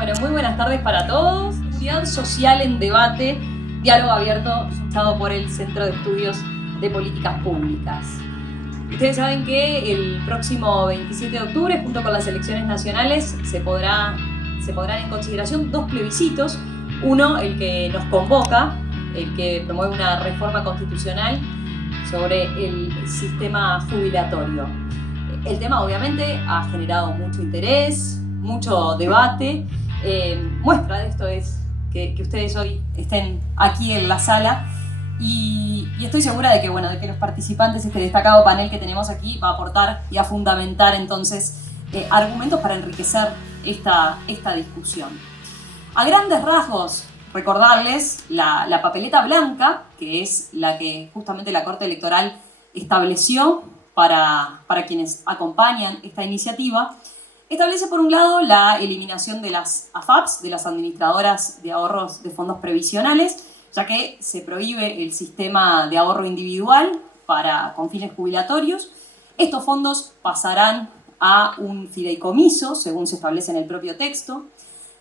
Bueno, muy buenas tardes para todos. Seguridad social en debate, diálogo abierto, sustentado por el Centro de Estudios de Políticas Públicas. Ustedes saben que el próximo 27 de octubre, junto con las elecciones nacionales, se podrán en consideración dos plebiscitos. Uno, el que nos convoca, el que promueve una reforma constitucional sobre el sistema jubilatorio. El tema obviamente ha generado mucho interés, mucho debate. Muestra de esto es que ustedes hoy estén aquí en la sala y estoy segura de que, bueno, de que los participantes, este destacado panel que tenemos aquí, va a aportar y a fundamentar entonces argumentos para enriquecer esta discusión. A grandes rasgos, recordarles la papeleta blanca, que es la que justamente la Corte Electoral estableció para quienes acompañan esta iniciativa. Establece, por un lado, la eliminación de las AFAPs, de las administradoras de ahorros de fondos previsionales, ya que se prohíbe el sistema de ahorro individual con fines jubilatorios. Estos fondos pasarán a un fideicomiso, según se establece en el propio texto.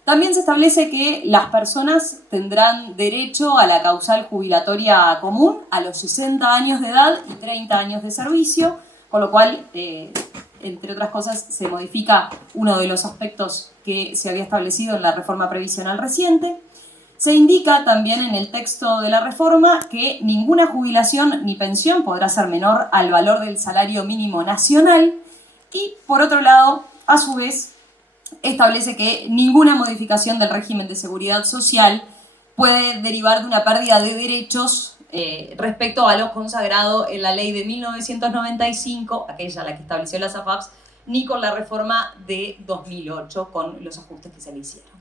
También se establece que las personas tendrán derecho a la causal jubilatoria común a los 60 años de edad y 30 años de servicio, con lo cual, entre otras cosas, se modifica uno de los aspectos que se había establecido en la reforma previsional reciente. Se indica también en el texto de la reforma que ninguna jubilación ni pensión podrá ser menor al valor del salario mínimo nacional y, por otro lado, a su vez, establece que ninguna modificación del régimen de seguridad social puede derivar de una pérdida de derechos respecto a lo consagrado en la ley de 1995, aquella la que estableció las AFAPs, ni con la reforma de 2008 con los ajustes que se le hicieron.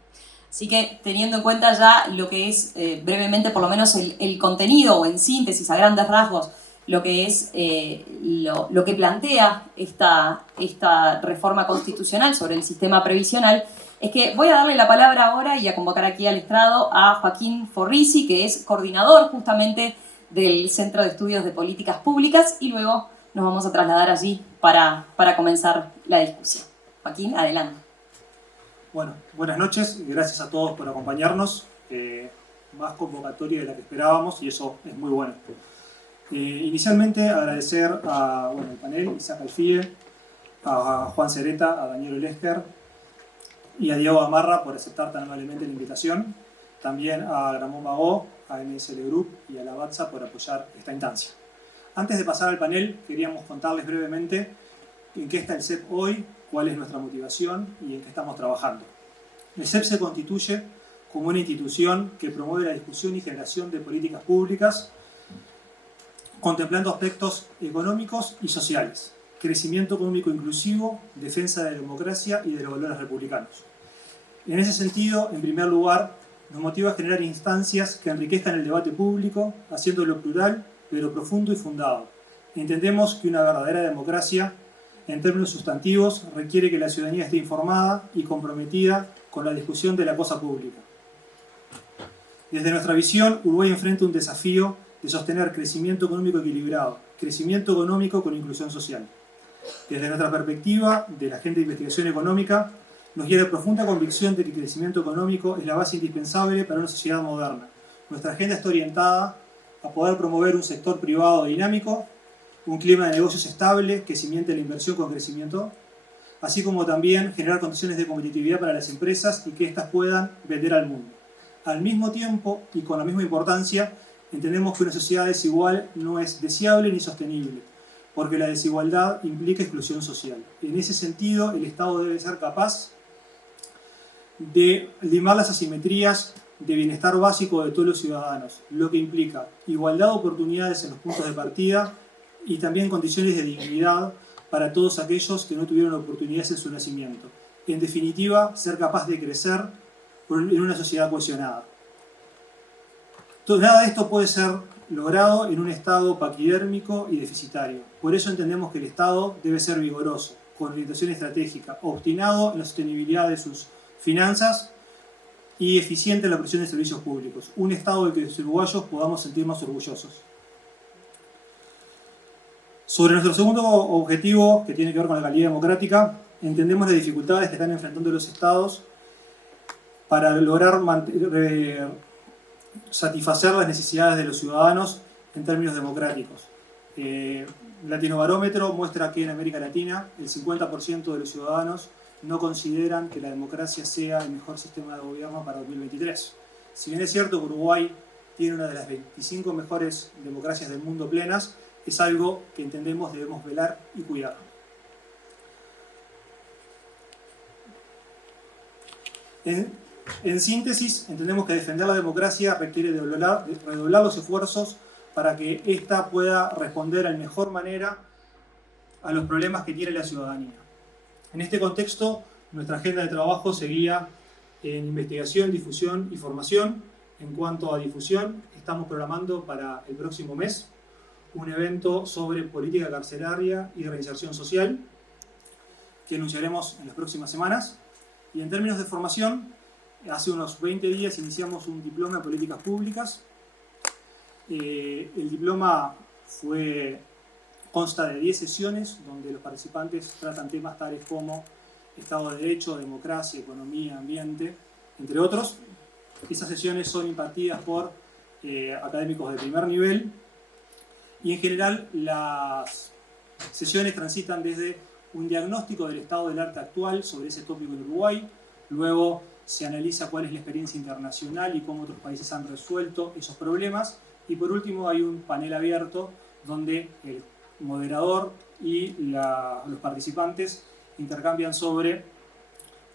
Así que, teniendo en cuenta ya lo que es brevemente, por lo menos el contenido, o en síntesis, a grandes rasgos, lo que es lo que plantea esta reforma constitucional sobre el sistema previsional, es que voy a darle la palabra ahora y a convocar aquí al estrado a Joaquín Forrisi, que es coordinador justamente del Centro de Estudios de Políticas Públicas, y luego nos vamos a trasladar allí para comenzar la discusión. Joaquín, adelante. Bueno, buenas noches, gracias a todos por acompañarnos. Más convocatoria de la que esperábamos y eso es muy bueno. Inicialmente agradecer al panel, Isaac Alfie, a Juan Cereta, a Daniel Olesker y a Diego Gamarra por aceptar tan amablemente la invitación. También a Ramón Magó, a MSL Group y a la BATSA por apoyar esta instancia. Antes de pasar al panel, queríamos contarles brevemente en qué está el CEP hoy, cuál es nuestra motivación y en qué estamos trabajando. El CEP se constituye como una institución que promueve la discusión y generación de políticas públicas contemplando aspectos económicos y sociales, crecimiento económico inclusivo, defensa de la democracia y de los valores republicanos. En ese sentido, en primer lugar, nos motiva a generar instancias que enriquezcan el debate público, haciéndolo plural, pero profundo y fundado. Entendemos que una verdadera democracia, en términos sustantivos, requiere que la ciudadanía esté informada y comprometida con la discusión de la cosa pública. Desde nuestra visión, Uruguay enfrenta un desafío de sostener crecimiento económico equilibrado, crecimiento económico con inclusión social. Desde nuestra perspectiva de la Agenda de Investigación Económica, nos guía la profunda convicción de que el crecimiento económico es la base indispensable para una sociedad moderna. Nuestra agenda está orientada a poder promover un sector privado dinámico, un clima de negocios estable que cimente la inversión con crecimiento, así como también generar condiciones de competitividad para las empresas y que éstas puedan vender al mundo. Al mismo tiempo y con la misma importancia, entendemos que una sociedad desigual no es deseable ni sostenible, porque la desigualdad implica exclusión social. En ese sentido, el Estado debe ser capaz de limar las asimetrías de bienestar básico de todos los ciudadanos, lo que implica igualdad de oportunidades en los puntos de partida y también condiciones de dignidad para todos aquellos que no tuvieron oportunidades en su nacimiento. En definitiva, ser capaz de crecer en una sociedad cohesionada. Nada de esto puede ser logrado en un Estado paquidérmico y deficitario. Por eso entendemos que el Estado debe ser vigoroso, con orientación estratégica, obstinado en la sostenibilidad de sus finanzas y eficiente en la prestación de servicios públicos. Un Estado del que los uruguayos podamos sentirnos orgullosos. Sobre nuestro segundo objetivo, que tiene que ver con la calidad democrática, entendemos las dificultades que están enfrentando los Estados para lograr satisfacer las necesidades de los ciudadanos en términos democráticos. El Latinobarómetro muestra que en América Latina el 50% de los ciudadanos no consideran que la democracia sea el mejor sistema de gobierno para 2023. Si bien es cierto que Uruguay tiene una de las 25 mejores democracias del mundo plenas, es algo que entendemos debemos velar y cuidar. En síntesis, entendemos que defender la democracia requiere de redoblar los esfuerzos para que ésta pueda responder de mejor manera a los problemas que tiene la ciudadanía. En este contexto, nuestra agenda de trabajo se guía en investigación, difusión y formación. En cuanto a difusión, estamos programando para el próximo mes un evento sobre política carcelaria y reinserción social que anunciaremos en las próximas semanas. Y en términos de formación, hace unos 20 días iniciamos un diploma en políticas públicas. El diploma consta de 10 sesiones donde los participantes tratan temas tales como Estado de Derecho, democracia, economía, ambiente, entre otros. Esas sesiones son impartidas por académicos de primer nivel y en general las sesiones transitan desde un diagnóstico del estado del arte actual sobre ese tópico en Uruguay, luego se analiza cuál es la experiencia internacional y cómo otros países han resuelto esos problemas, y por último hay un panel abierto donde el moderador y los participantes intercambian sobre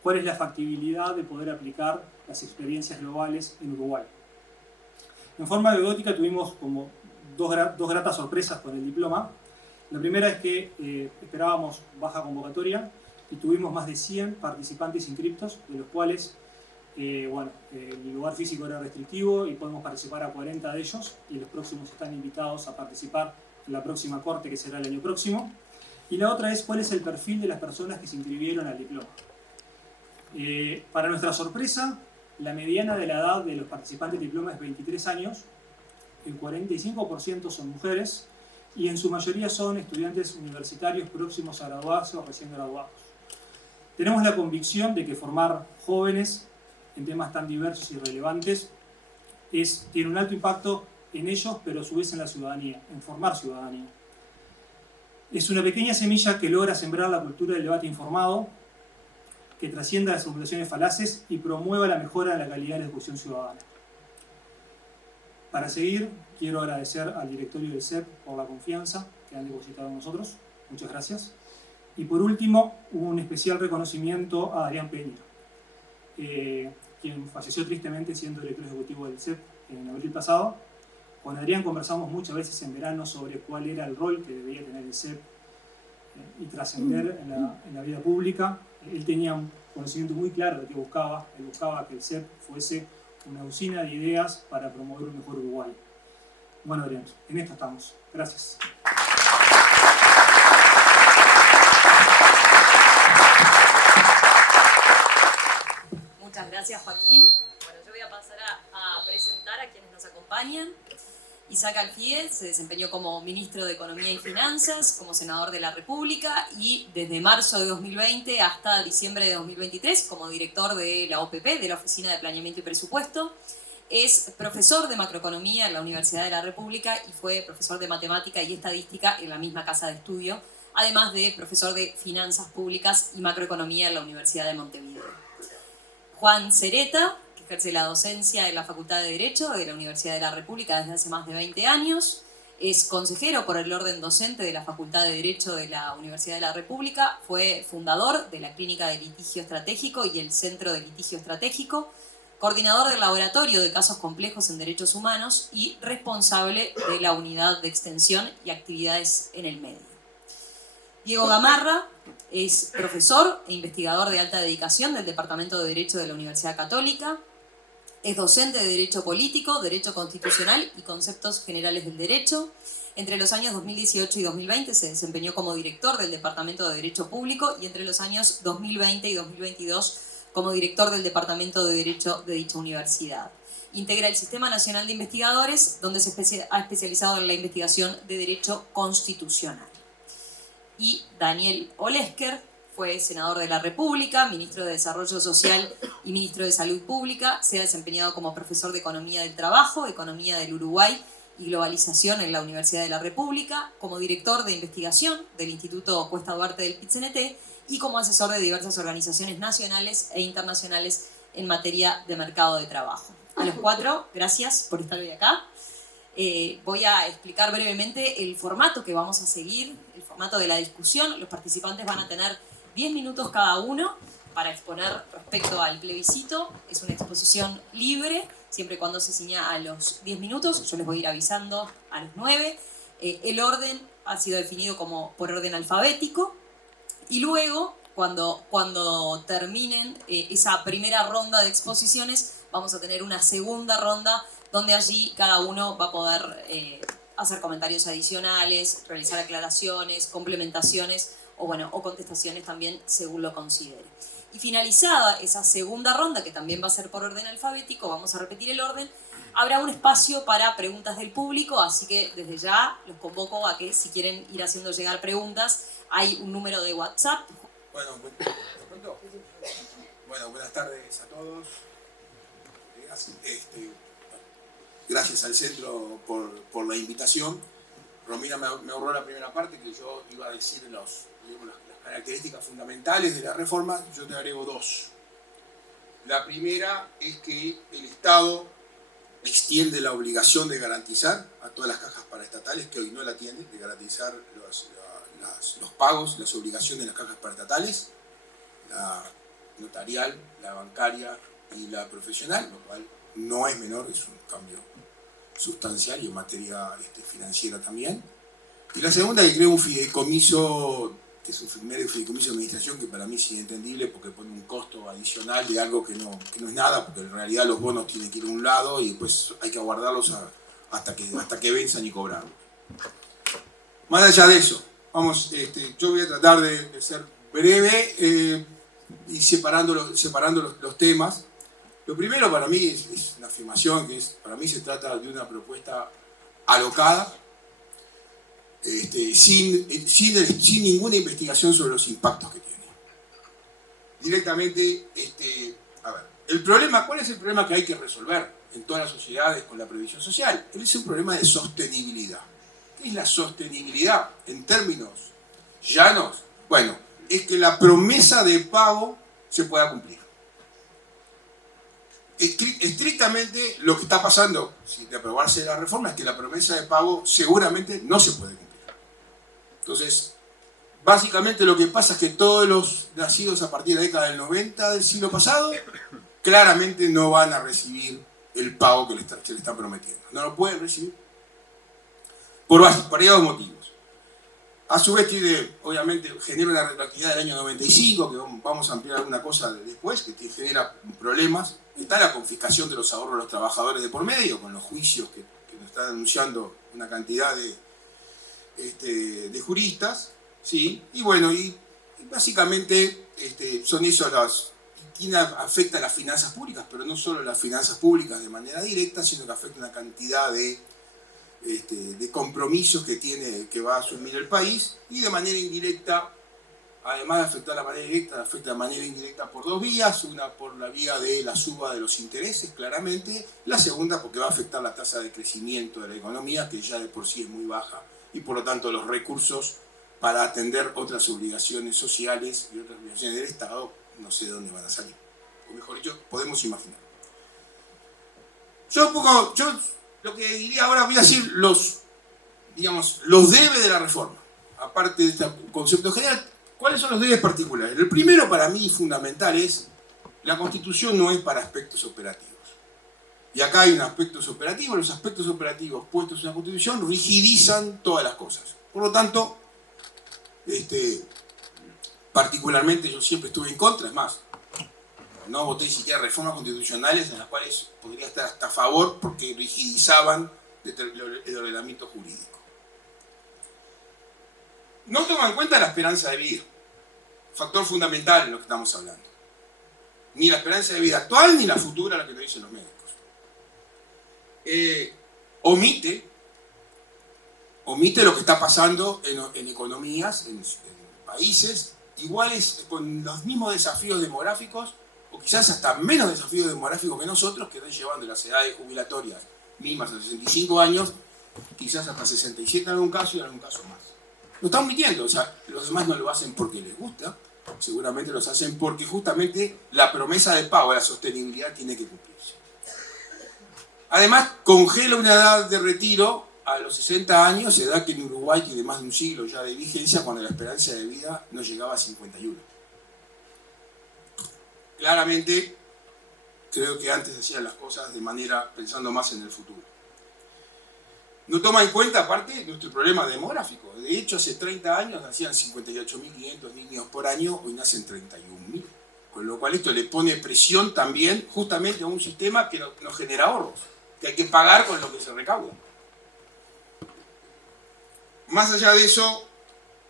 cuál es la factibilidad de poder aplicar las experiencias globales en Uruguay. En forma anecdótica tuvimos como dos gratas sorpresas con el diploma. La primera es que esperábamos baja convocatoria y tuvimos más de 100 participantes inscriptos, de los cuales el lugar físico era restrictivo y podemos participar a 40 de ellos, y los próximos están invitados a participar en la próxima corte, que será el año próximo. Y la otra es cuál es el perfil de las personas que se inscribieron al diploma. Para nuestra sorpresa, la mediana de la edad de los participantes del diploma es 23 años, el 45% son mujeres y en su mayoría son estudiantes universitarios próximos a graduarse o recién graduados. Tenemos la convicción de que formar jóvenes en temas tan diversos y relevantes tiene un alto impacto en ellos, pero a su vez en la ciudadanía, en formar ciudadanía. Es una pequeña semilla que logra sembrar la cultura del debate informado, que trascienda las formulaciones falaces y promueva la mejora de la calidad de la discusión ciudadana. Para seguir, quiero agradecer al directorio del CEP por la confianza que han depositado en nosotros. Muchas gracias. Y por último, un especial reconocimiento a Adrián Peña, quien falleció tristemente siendo director ejecutivo del CEP en abril pasado. Con Adrián conversamos muchas veces en verano sobre cuál era el rol que debía tener el CEP y trascender en la vida pública. Él tenía un conocimiento muy claro de qué buscaba. Él buscaba que el CEP fuese una usina de ideas para promover un mejor Uruguay. Bueno, Adrián, en esto estamos. Gracias. Muchas gracias, Joaquín. Bueno, yo voy a pasar a presentar a quienes nos acompañan. Isaac Alfied se desempeñó como ministro de Economía y Finanzas, como senador de la República y desde marzo de 2020 hasta diciembre de 2023 como director de la OPP, de la Oficina de Planeamiento y Presupuesto. Es profesor de macroeconomía en la Universidad de la República y fue profesor de matemática y estadística en la misma casa de estudio, además de profesor de finanzas públicas y macroeconomía en la Universidad de Montevideo. Juan Cereta, que ejerce la docencia en la Facultad de Derecho de la Universidad de la República desde hace más de 20 años. Es consejero por el orden docente de la Facultad de Derecho de la Universidad de la República. Fue fundador de la Clínica de Litigio Estratégico y el Centro de Litigio Estratégico. Coordinador del Laboratorio de Casos Complejos en Derechos Humanos y responsable de la Unidad de Extensión y Actividades en el Medio. Diego Gamarra es profesor e investigador de alta dedicación del Departamento de Derecho de la Universidad Católica. Es docente de Derecho Político, Derecho Constitucional y Conceptos Generales del Derecho. Entre los años 2018 y 2020 se desempeñó como director del Departamento de Derecho Público y entre los años 2020 y 2022 como director del Departamento de Derecho de dicha universidad. Integra el Sistema Nacional de Investigadores, donde se ha especializado en la investigación de Derecho Constitucional. Y Daniel Olesker fue senador de la República, ministro de Desarrollo Social y ministro de Salud Pública. Se ha desempeñado como profesor de Economía del Trabajo, Economía del Uruguay y Globalización en la Universidad de la República, como director de investigación del Instituto Cuesta Duarte del PIT-CNT y como asesor de diversas organizaciones nacionales e internacionales en materia de mercado de trabajo. A los cuatro, gracias por estar hoy acá. Voy a explicar brevemente el formato que vamos a seguir, el formato de la discusión. Los participantes van a tener 10 minutos cada uno para exponer respecto al plebiscito. Es una exposición libre, siempre y cuando se ciña a los 10 minutos. Yo les voy a ir avisando a los 9. El orden ha sido definido como por orden alfabético. Y luego, cuando terminen esa primera ronda de exposiciones, vamos a tener una segunda ronda donde allí cada uno va a poder hacer comentarios adicionales, realizar aclaraciones, complementaciones o contestaciones también según lo considere. Y finalizada esa segunda ronda, que también va a ser por orden alfabético, vamos a repetir el orden, habrá un espacio para preguntas del público, así que desde ya los convoco a que si quieren ir haciendo llegar preguntas, hay un número de WhatsApp. Bueno, buenas tardes a todos. Gracias al centro por la invitación. Romina me ahorró la primera parte, que yo iba a decir las características fundamentales de la reforma. Yo te agrego dos. La primera es que el Estado extiende la obligación de garantizar a todas las cajas paraestatales, que hoy no la tienen, de garantizar los pagos, las obligaciones de las cajas paraestatales, la notarial, la bancaria y la profesional, lo cual no es menor, es un cambio sustancial y en materia financiera también. Y la segunda, que crea un fideicomiso, que es un fideicomiso de administración, que para mí es inentendible porque pone un costo adicional de algo que no es nada, porque en realidad los bonos tienen que ir a un lado y después hay que aguardarlos hasta que venzan y cobrarlos. Más allá de eso, yo voy a tratar de ser breve y separando los temas. Lo primero para mí es una afirmación, para mí se trata de una propuesta alocada, sin ninguna investigación sobre los impactos que tiene. Directamente, ¿cuál es el problema que hay que resolver en todas las sociedades con la previsión social? Es un problema de sostenibilidad. ¿Qué es la sostenibilidad en términos llanos? Bueno, es que la promesa de pago se pueda cumplir. Estrictamente lo que está pasando, si de aprobarse la reforma, es que la promesa de pago seguramente no se puede cumplir. Entonces, básicamente lo que pasa es que todos los nacidos a partir de la década del 90 del siglo pasado, claramente no van a recibir el pago que se le está prometiendo. No lo pueden recibir por variados motivos. A su vez, obviamente, genera una retroactividad del año 95, que vamos a ampliar alguna cosa después, que genera problemas. Está la confiscación de los ahorros de los trabajadores de por medio, con los juicios que nos están anunciando una cantidad de juristas, ¿sí? Y bueno, y básicamente son esos afecta a las finanzas públicas, pero no solo las finanzas públicas de manera directa, sino que afecta una cantidad de compromisos que va a asumir el país, y de manera indirecta, además de afectar de manera directa, afecta de manera indirecta por dos vías: una por la vía de la suba de los intereses, claramente; la segunda porque va a afectar la tasa de crecimiento de la economía, que ya de por sí es muy baja, y por lo tanto los recursos para atender otras obligaciones sociales y otras obligaciones del Estado no sé de dónde van a salir, o mejor dicho, podemos imaginar. Yo lo que diría ahora, voy a decir los debes de la reforma, aparte de este concepto general. ¿Cuáles son los debes particulares? El primero, para mí fundamental, es: la Constitución no es para aspectos operativos. Y acá hay unos aspectos operativos. Los aspectos operativos puestos en la Constitución rigidizan todas las cosas. Por lo tanto, particularmente yo siempre estuve en contra. Es más, no voté siquiera reformas constitucionales en las cuales podría estar hasta a favor, porque rigidizaban el ordenamiento jurídico. No toman en cuenta la esperanza de vida, factor fundamental en lo que estamos hablando. Ni la esperanza de vida actual ni la futura, la que nos dicen los médicos. Omite lo que está pasando en economías, en países iguales, con los mismos desafíos demográficos, o quizás hasta menos desafíos demográficos que nosotros, que están llevando las edades jubilatorias mínimas a 65 años, quizás hasta 67 en algún caso y en algún caso más. Lo están omitiendo, o sea, los demás no lo hacen porque les gusta, seguramente los hacen porque justamente la promesa de pago de la sostenibilidad tiene que cumplirse. Además, congela una edad de retiro a los 60 años, edad que en Uruguay tiene más de un siglo ya de vigencia, cuando la esperanza de vida no llegaba a 51. Claramente, creo que antes hacían las cosas de manera pensando más en el futuro. No toma en cuenta, aparte, nuestro problema demográfico. De hecho, hace 30 años nacían 58.500 niños por año, hoy nacen 31.000. Con lo cual esto le pone presión también justamente a un sistema que nos genera ahorros, que hay que pagar con lo que se recauda. Más allá de eso,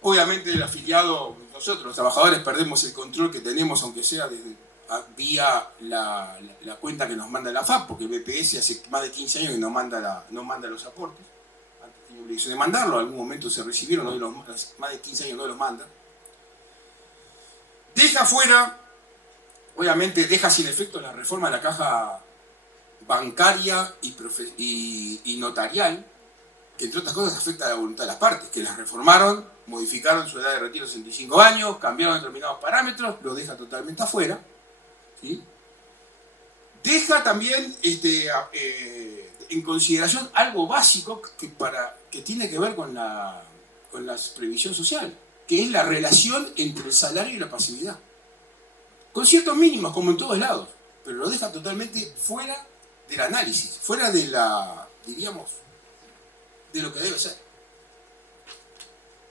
obviamente el afiliado, nosotros los trabajadores perdemos el control que tenemos, aunque sea vía la cuenta que nos manda la FAP, porque BPS hace más de 15 años que no manda los aportes. Antes tenía obligación de mandarlo, en algún momento se recibieron, hoy más de 15 años no los manda. Deja fuera, obviamente deja sin efecto la reforma de la caja bancaria y notarial, que entre otras cosas afecta a la voluntad de las partes, que las reformaron, modificaron su edad de retiro a 65 años, cambiaron determinados parámetros, lo deja totalmente afuera. ¿Sí? Deja también en consideración algo básico que tiene que ver con la previsión social, que es la relación entre el salario y la pasividad. Con ciertos mínimos, como en todos lados, pero lo deja totalmente fuera del análisis, fuera de diríamos, de lo que debe ser.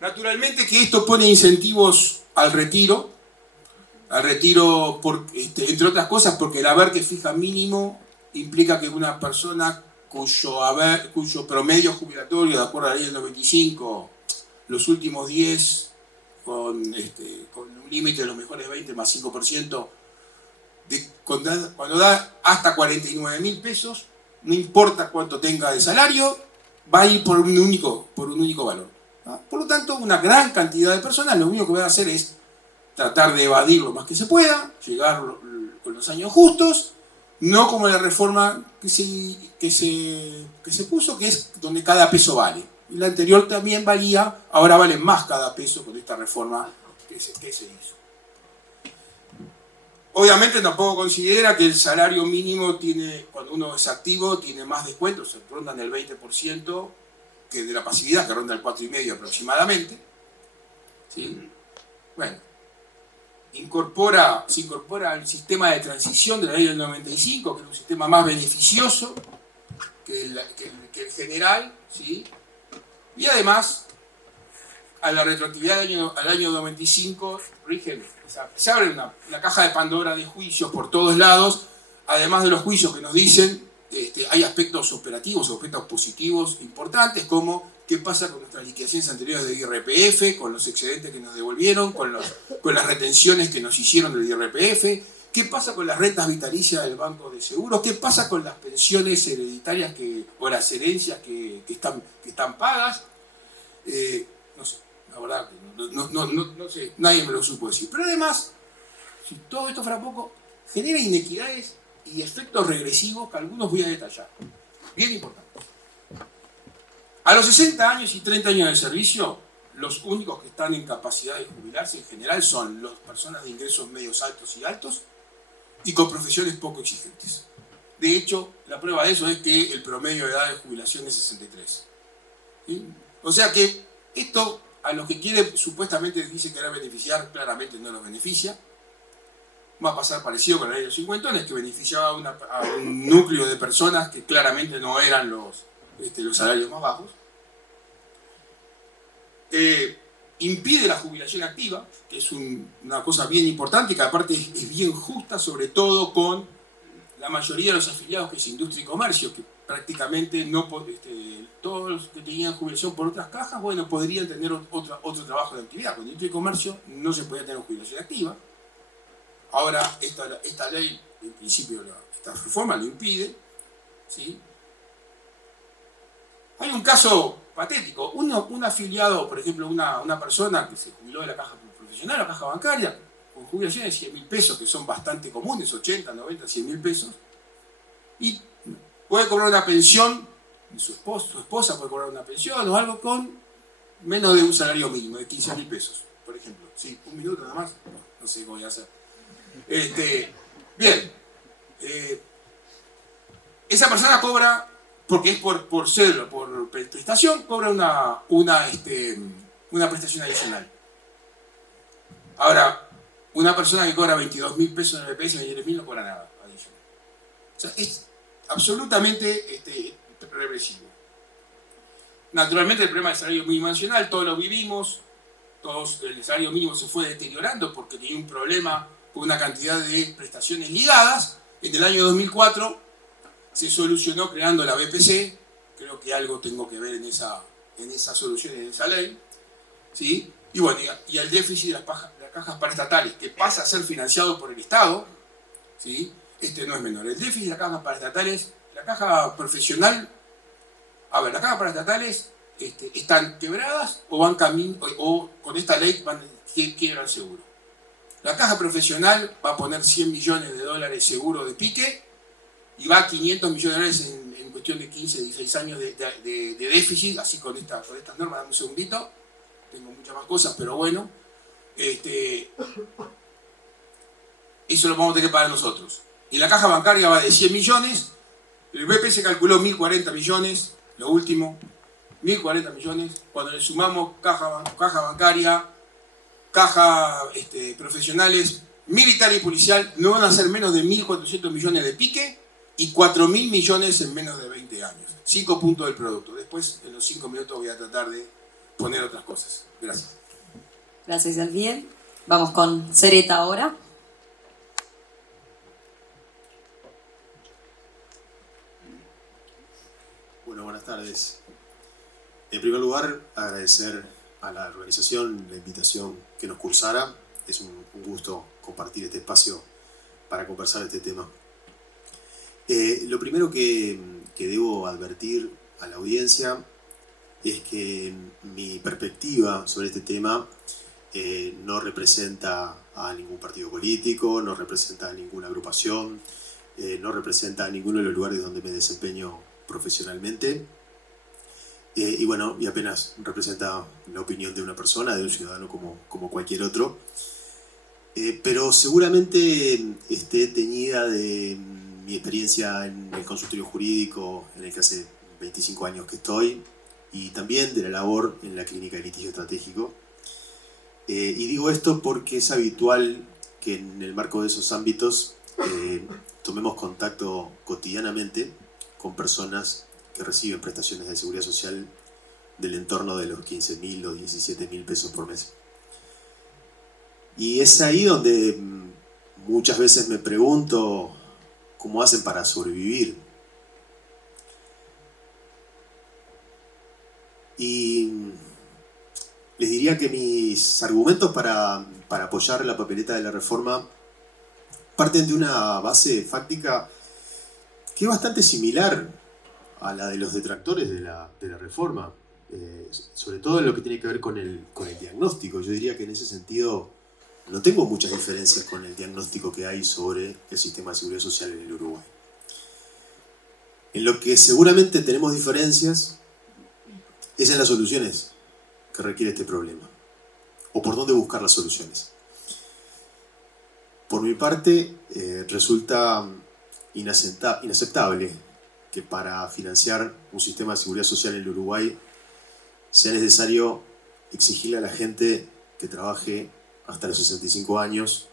Naturalmente que esto pone incentivos al retiro, entre otras cosas porque el haber que fija mínimo implica que una persona cuyo promedio jubilatorio, de acuerdo a la ley del 95, los últimos 10, con un límite de los mejores 20 más 5%, cuando da hasta 49.000 pesos, no importa cuánto tenga de salario, va a ir por un único valor. ¿Ah? Por lo tanto, una gran cantidad de personas lo único que van a hacer es tratar de evadir lo más que se pueda, llegar con los años justos, no como la reforma que se puso, que es donde cada peso vale. Y la anterior también valía, ahora vale más cada peso con esta reforma que se hizo. Obviamente tampoco considera que el salario mínimo cuando uno es activo, tiene más descuentos, se rondan el 20% que de la pasividad, que ronda el 4,5% aproximadamente. ¿Sí? Bueno, se incorpora al sistema de transición de la ley del 95, que es un sistema más beneficioso que el general, ¿sí? Y además, a la retroactividad al año 95, se abre una caja de Pandora de juicios por todos lados, además de los juicios que nos dicen, hay aspectos operativos, aspectos positivos importantes, como qué pasa con nuestras liquidaciones anteriores de IRPF, con los excedentes que nos devolvieron, con las retenciones que nos hicieron del IRPF, qué pasa con las rentas vitalicias del Banco de Seguros, qué pasa con las pensiones hereditarias o las herencias que están pagas. No sé, la verdad, no sé, nadie me lo supo decir. Pero además, si todo esto fuera poco, genera inequidades y efectos regresivos que algunos voy a detallar. Bien importantes. A los 60 años y 30 años de servicio, los únicos que están en capacidad de jubilarse en general son las personas de ingresos medios altos y altos y con profesiones poco exigentes. De hecho, la prueba de eso es que el promedio de edad de jubilación es 63. ¿Sí? O sea que esto, a los que quiere, supuestamente dice que va a beneficiar, claramente no los beneficia. Va a pasar parecido con la ley de los 50, que beneficiaba a un núcleo de personas que claramente no eran los salarios más bajos. Impide la jubilación activa, que es una cosa bien importante, que aparte es bien justa, sobre todo con la mayoría de los afiliados que es industria y comercio, que prácticamente todos los que tenían jubilación por otras cajas, bueno, podrían tener otro trabajo de actividad. Con industria y comercio no se podía tener jubilación activa. Ahora, esta ley, en principio, esta reforma lo impide. ¿Sí? Hay un caso patético. Un afiliado, por ejemplo, una persona que se jubiló de la caja profesional, la caja bancaria, con jubilaciones de 100.000 pesos, que son bastante comunes, 80, 90, 100.000 pesos, y puede cobrar una pensión, su esposa puede cobrar una pensión o algo con menos de un salario mínimo, de 15.000 pesos, por ejemplo. Sí, un minuto nada más, no sé cómo voy a hacer. Bien, esa persona cobra, porque es por cédula, por prestación, cobra una prestación adicional. Ahora, una persona que cobra 22.000 pesos en el BPS, 23.000 no cobra nada adicional. O sea, es absolutamente regresivo. Naturalmente el problema del salario mínimo nacional, todos lo vivimos, el salario mínimo se fue deteriorando porque tenía un problema con una cantidad de prestaciones ligadas. En el año 2004 se solucionó creando la BPC, creo que algo tengo que ver en esa solución, en esa ley, ¿sí? Y bueno, y el déficit de las cajas paraestatales, que pasa a ser financiado por el Estado, ¿sí? No es menor. El déficit de las cajas paraestatales, la caja profesional, las cajas paraestatales están quebradas o van camino, o con esta ley quiebran seguro. La caja profesional va a poner 100 millones de dólares seguro de pique y va a 500 millones de dólares en cuestión de 15, 16 años de déficit, así con estas normas. Dame un segundito, tengo muchas más cosas, pero bueno. Eso lo vamos a tener que pagar nosotros. Y la caja bancaria va de 100 millones, el BP se calculó 1.040 millones, lo último, 1.040 millones, cuando le sumamos caja bancaria, caja profesionales, militar y policial, no van a ser menos de 1.400 millones de pique y 4.000 millones en menos de 20 años. 5 puntos del producto. Después, en los 5 minutos, voy a tratar de poner otras cosas. Gracias. Gracias, Alfie. Vamos con Sereta ahora. Bueno, buenas tardes. En primer lugar, agradecer a la organización la invitación que nos cursara. Es un gusto compartir este espacio para conversar este tema. Lo primero que debo advertir a la audiencia es que mi perspectiva sobre este tema no representa a ningún partido político, no representa a ninguna agrupación, no representa a ninguno de los lugares donde me desempeño profesionalmente. Y bueno, y apenas representa la opinión de una persona, de un ciudadano como cualquier otro. Pero seguramente esté teñida de mi experiencia en el consultorio jurídico, en el que hace 25 años que estoy, y también de la labor en la clínica de litigio estratégico. Y digo esto porque es habitual que en el marco de esos ámbitos tomemos contacto cotidianamente con personas que reciben prestaciones de seguridad social del entorno de los 15.000 o 17.000 pesos por mes. Y es ahí donde muchas veces me pregunto cómo hacen para sobrevivir. Y les diría que mis argumentos para apoyar la papeleta de la reforma parten de una base fáctica que es bastante similar a la de los detractores de la reforma, sobre todo en lo que tiene que ver con el diagnóstico. Yo diría que en ese sentido no tengo muchas diferencias con el diagnóstico que hay sobre el sistema de seguridad social en el Uruguay. En lo que seguramente tenemos diferencias es en las soluciones que requiere este problema, o por dónde buscar las soluciones. Por mi parte, resulta inaceptable que para financiar un sistema de seguridad social en el Uruguay sea necesario exigirle a la gente que trabaje hasta los 65 años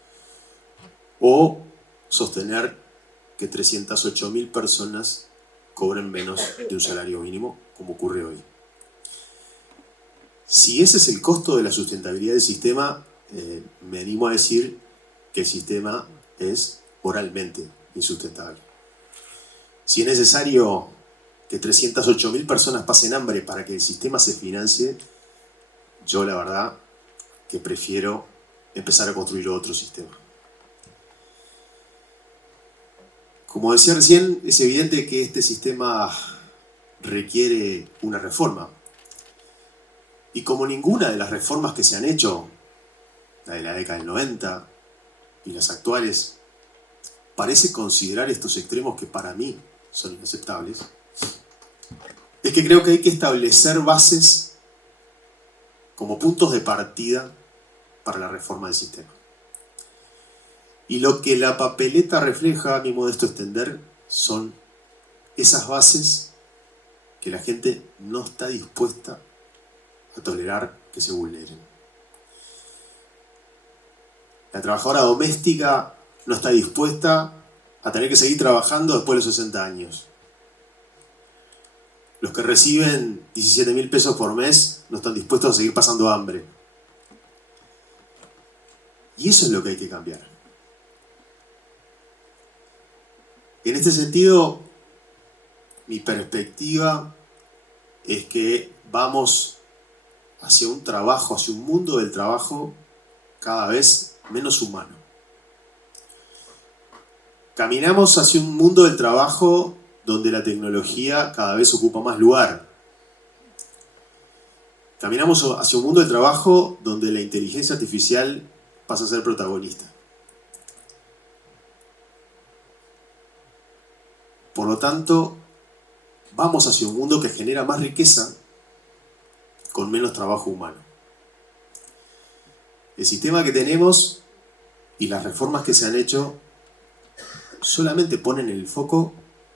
o sostener que 308.000 personas cobren menos de un salario mínimo, como ocurre hoy. Si ese es el costo de la sustentabilidad del sistema, me animo a decir que el sistema es moralmente insustentable. Si es necesario que 308.000 personas pasen hambre para que el sistema se financie, yo la verdad que prefiero empezar a construir otro sistema. Como decía recién, es evidente que este sistema requiere una reforma. Y como ninguna de las reformas que se han hecho la de la década del 90 y las actuales, parece considerar estos extremos que para mí son inaceptables, es que creo que hay que establecer bases como puntos de partida para la reforma del sistema. Y lo que la papeleta refleja, a mi modesto entender, son esas bases que la gente no está dispuesta a tolerar que se vulneren. La trabajadora doméstica no está dispuesta a tener que seguir trabajando después de los 60 años. Los que reciben 17.000 pesos por mes no están dispuestos a seguir pasando hambre. Y eso es lo que hay que cambiar. En este sentido, mi perspectiva es que vamos hacia un trabajo, hacia un mundo del trabajo cada vez menos humano. Caminamos hacia un mundo del trabajo donde la tecnología cada vez ocupa más lugar. Caminamos hacia un mundo del trabajo donde la inteligencia artificial pasa a ser protagonista. Por lo tanto, vamos hacia un mundo que genera más riqueza con menos trabajo humano. El sistema que tenemos y las reformas que se han hecho solamente ponen el foco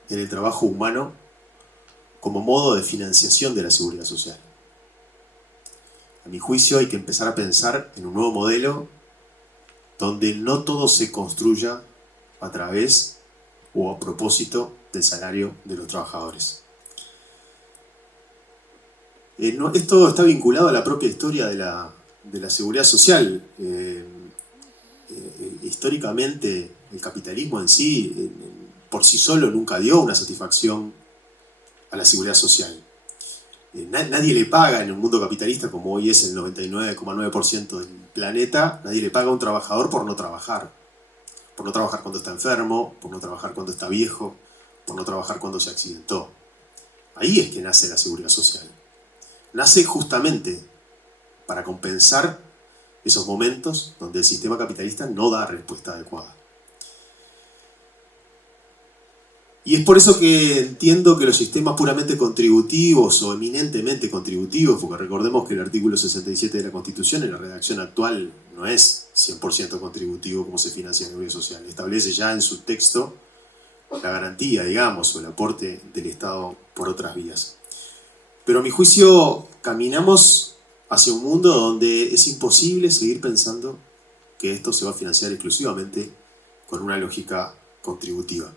en el trabajo humano como modo de financiación de la seguridad social. A mi juicio hay que empezar a pensar en un nuevo modelo donde no todo se construya a través o a propósito del salario de los trabajadores. Esto está vinculado a la propia historia de la seguridad social. Históricamente, el capitalismo en sí, por sí solo, nunca dio una satisfacción a la seguridad social. Nadie le paga en el mundo capitalista, como hoy es el 99,9% del planeta, nadie le paga a un trabajador por no trabajar. Por no trabajar cuando está enfermo, por no trabajar cuando está viejo, por no trabajar cuando se accidentó. Ahí es que nace la seguridad social. Nace justamente para compensar esos momentos donde el sistema capitalista no da respuesta adecuada. Y es por eso que entiendo que los sistemas puramente contributivos o eminentemente contributivos, porque recordemos que el artículo 67 de la Constitución en la redacción actual no es 100% contributivo como se financia la seguridad social. Establece ya en su texto la garantía, digamos, o el aporte del Estado por otras vías. Pero a mi juicio caminamos hacia un mundo donde es imposible seguir pensando que esto se va a financiar exclusivamente con una lógica contributiva.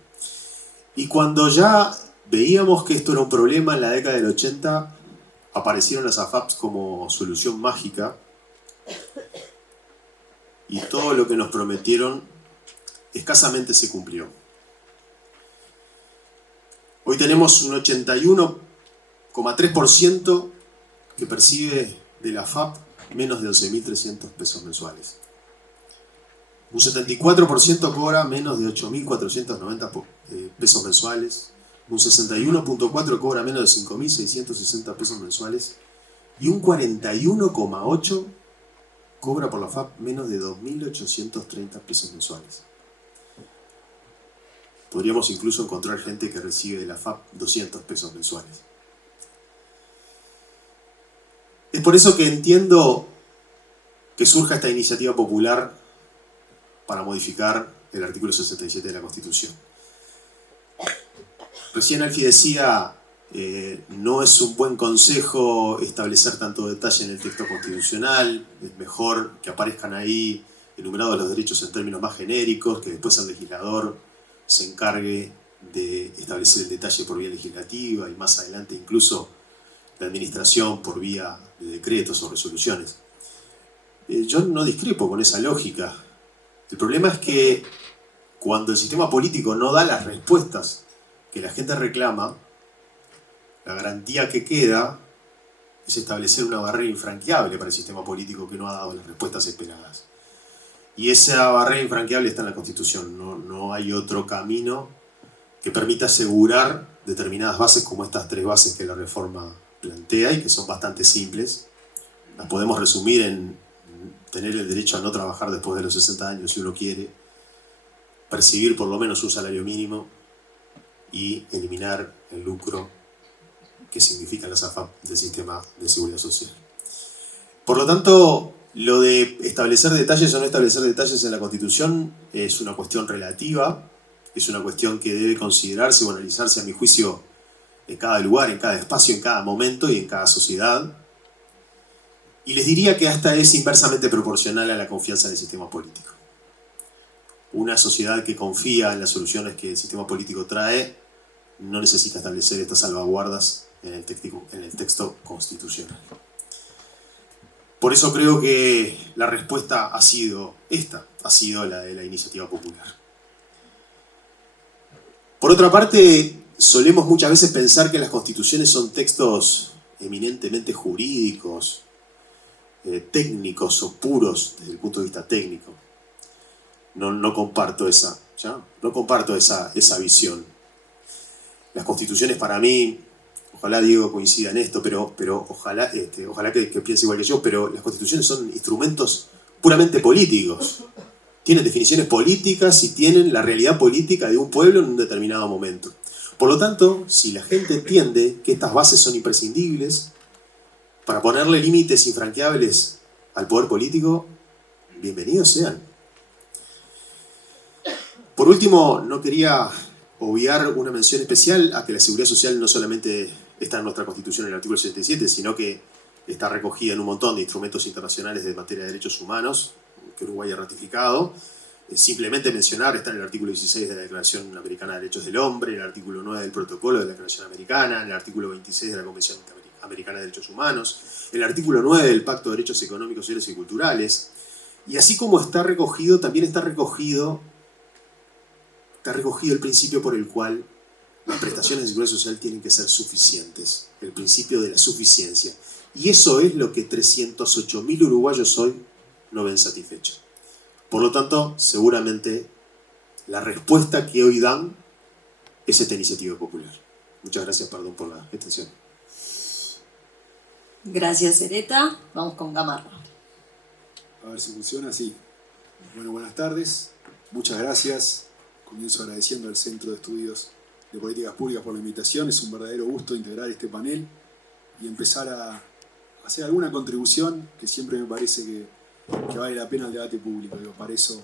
Y cuando ya veíamos que esto era un problema en la década del 80, aparecieron las AFAPs como solución mágica y todo lo que nos prometieron escasamente se cumplió. Hoy tenemos un 81,3% que percibe de la AFAP menos de 11.300 pesos mensuales. Un 74% cobra menos de 8.490 pesos mensuales. Un 61,4% cobra menos de 5.660 pesos mensuales. Y un 41,8% cobra por la AFAP menos de 2.830 pesos mensuales. Podríamos incluso encontrar gente que recibe de la AFAP 200 pesos mensuales. Es por eso que entiendo que surja esta iniciativa popular para modificar el artículo 67 de la Constitución. Recién Alfie decía, no es un buen consejo establecer tanto detalle en el texto constitucional, es mejor que aparezcan ahí enumerados los derechos en términos más genéricos, que después el legislador se encargue de establecer el detalle por vía legislativa y más adelante incluso la administración por vía de decretos o resoluciones. Yo no discrepo con esa lógica. El problema es que cuando el sistema político no da las respuestas que la gente reclama, la garantía que queda es establecer una barrera infranqueable para el sistema político que no ha dado las respuestas esperadas. Y esa barrera infranqueable está en la Constitución. No hay otro camino que permita asegurar determinadas bases como estas 3 bases que la reforma plantea y que son bastante simples. Las podemos resumir en tener el derecho a no trabajar después de los 60 años si uno quiere, percibir por lo menos un salario mínimo y eliminar el lucro que significa las AFAP del sistema de seguridad social. Por lo tanto, lo de establecer detalles o no establecer detalles en la Constitución es una cuestión relativa, es una cuestión que debe considerarse o analizarse, a mi juicio, en cada lugar, en cada espacio, en cada momento y en cada sociedad. Y les diría que hasta es inversamente proporcional a la confianza en el sistema político. Una sociedad que confía en las soluciones que el sistema político trae no necesita establecer estas salvaguardas en el texto constitucional. Por eso creo que la respuesta ha sido la de la iniciativa popular. Por otra parte, solemos muchas veces pensar que las constituciones son textos eminentemente jurídicos, técnicos o puros desde el punto de vista técnico. No comparto esa visión. Las constituciones para mí, ojalá Diego coincida en esto, pero ojalá que piense igual que yo, pero las constituciones son instrumentos puramente políticos. Tienen definiciones políticas y tienen la realidad política de un pueblo en un determinado momento. Por lo tanto, si la gente entiende que estas bases son imprescindibles para ponerle límites infranqueables al poder político, bienvenidos sean. Por último, no quería obviar una mención especial a que la seguridad social no solamente está en nuestra Constitución en el artículo 77, sino que está recogida en un montón de instrumentos internacionales de materia de derechos humanos que Uruguay ha ratificado. Simplemente mencionar, está en el artículo 16 de la Declaración Americana de Derechos del Hombre, en el artículo 9 del Protocolo de la Declaración Americana, en el artículo 26 de la Convención Americana de Derechos Humanos, en el artículo 9 del Pacto de Derechos Económicos, Sociales y Culturales. Y así como está recogido, también está recogido el principio por el cual las prestaciones de seguridad social tienen que ser suficientes, el principio de la suficiencia. Y eso es lo que 308.000 uruguayos hoy no ven satisfecho. Por lo tanto, seguramente la respuesta que hoy dan es esta iniciativa popular. Muchas gracias, perdón por la extensión. Gracias, Sereta. Vamos con Gamarra. A ver si funciona así. Bueno, buenas tardes. Muchas gracias. Comienzo agradeciendo al Centro de Estudios de Políticas Públicas por la invitación. Es un verdadero gusto integrar este panel y empezar a hacer alguna contribución que siempre me parece que vale la pena el debate público. Digo, para eso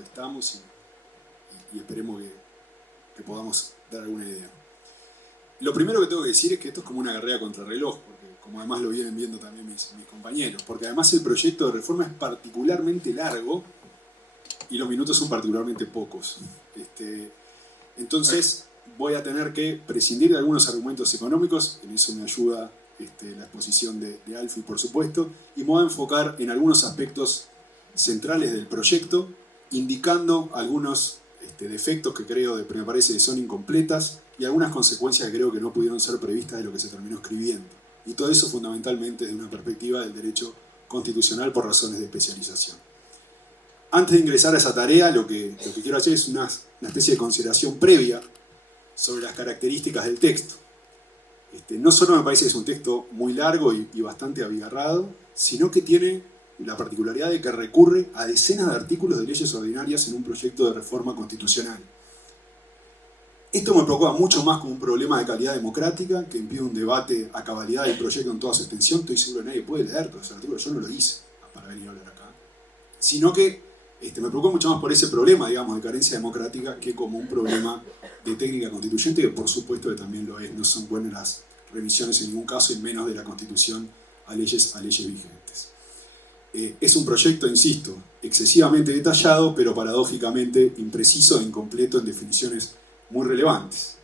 estamos y esperemos que podamos dar alguna idea. Lo primero que tengo que decir es que esto es como una carrera contra reloj, porque como además lo vienen viendo también mis compañeros, porque además el proyecto de reforma es particularmente largo y los minutos son particularmente pocos. Entonces voy a tener que prescindir de algunos argumentos económicos, en eso me ayuda la exposición de Alfie, por supuesto, y me voy a enfocar en algunos aspectos centrales del proyecto, indicando algunos defectos que me parece que son incompletas y algunas consecuencias que creo que no pudieron ser previstas de lo que se terminó escribiendo. Y todo eso fundamentalmente desde una perspectiva del derecho constitucional por razones de especialización. Antes de ingresar a esa tarea, lo que quiero hacer es una especie de consideración previa sobre las características del texto. No solo me parece que es un texto muy largo y bastante abigarrado, sino que tiene la particularidad de que recurre a decenas de artículos de leyes ordinarias en un proyecto de reforma constitucional. Esto me preocupa mucho más como un problema de calidad democrática que impide un debate a cabalidad del proyecto en toda su extensión. Estoy seguro que nadie puede leer todos esos artículos, yo no lo hice para venir a hablar acá. Sino que me preocupa mucho más por ese problema, digamos, de carencia democrática que como un problema de técnica constituyente, que por supuesto que también lo es. No son buenas las revisiones en ningún caso, y menos de la Constitución a leyes vigentes. Es un proyecto, insisto, excesivamente detallado, pero paradójicamente impreciso e incompleto en definiciones muy relevantes.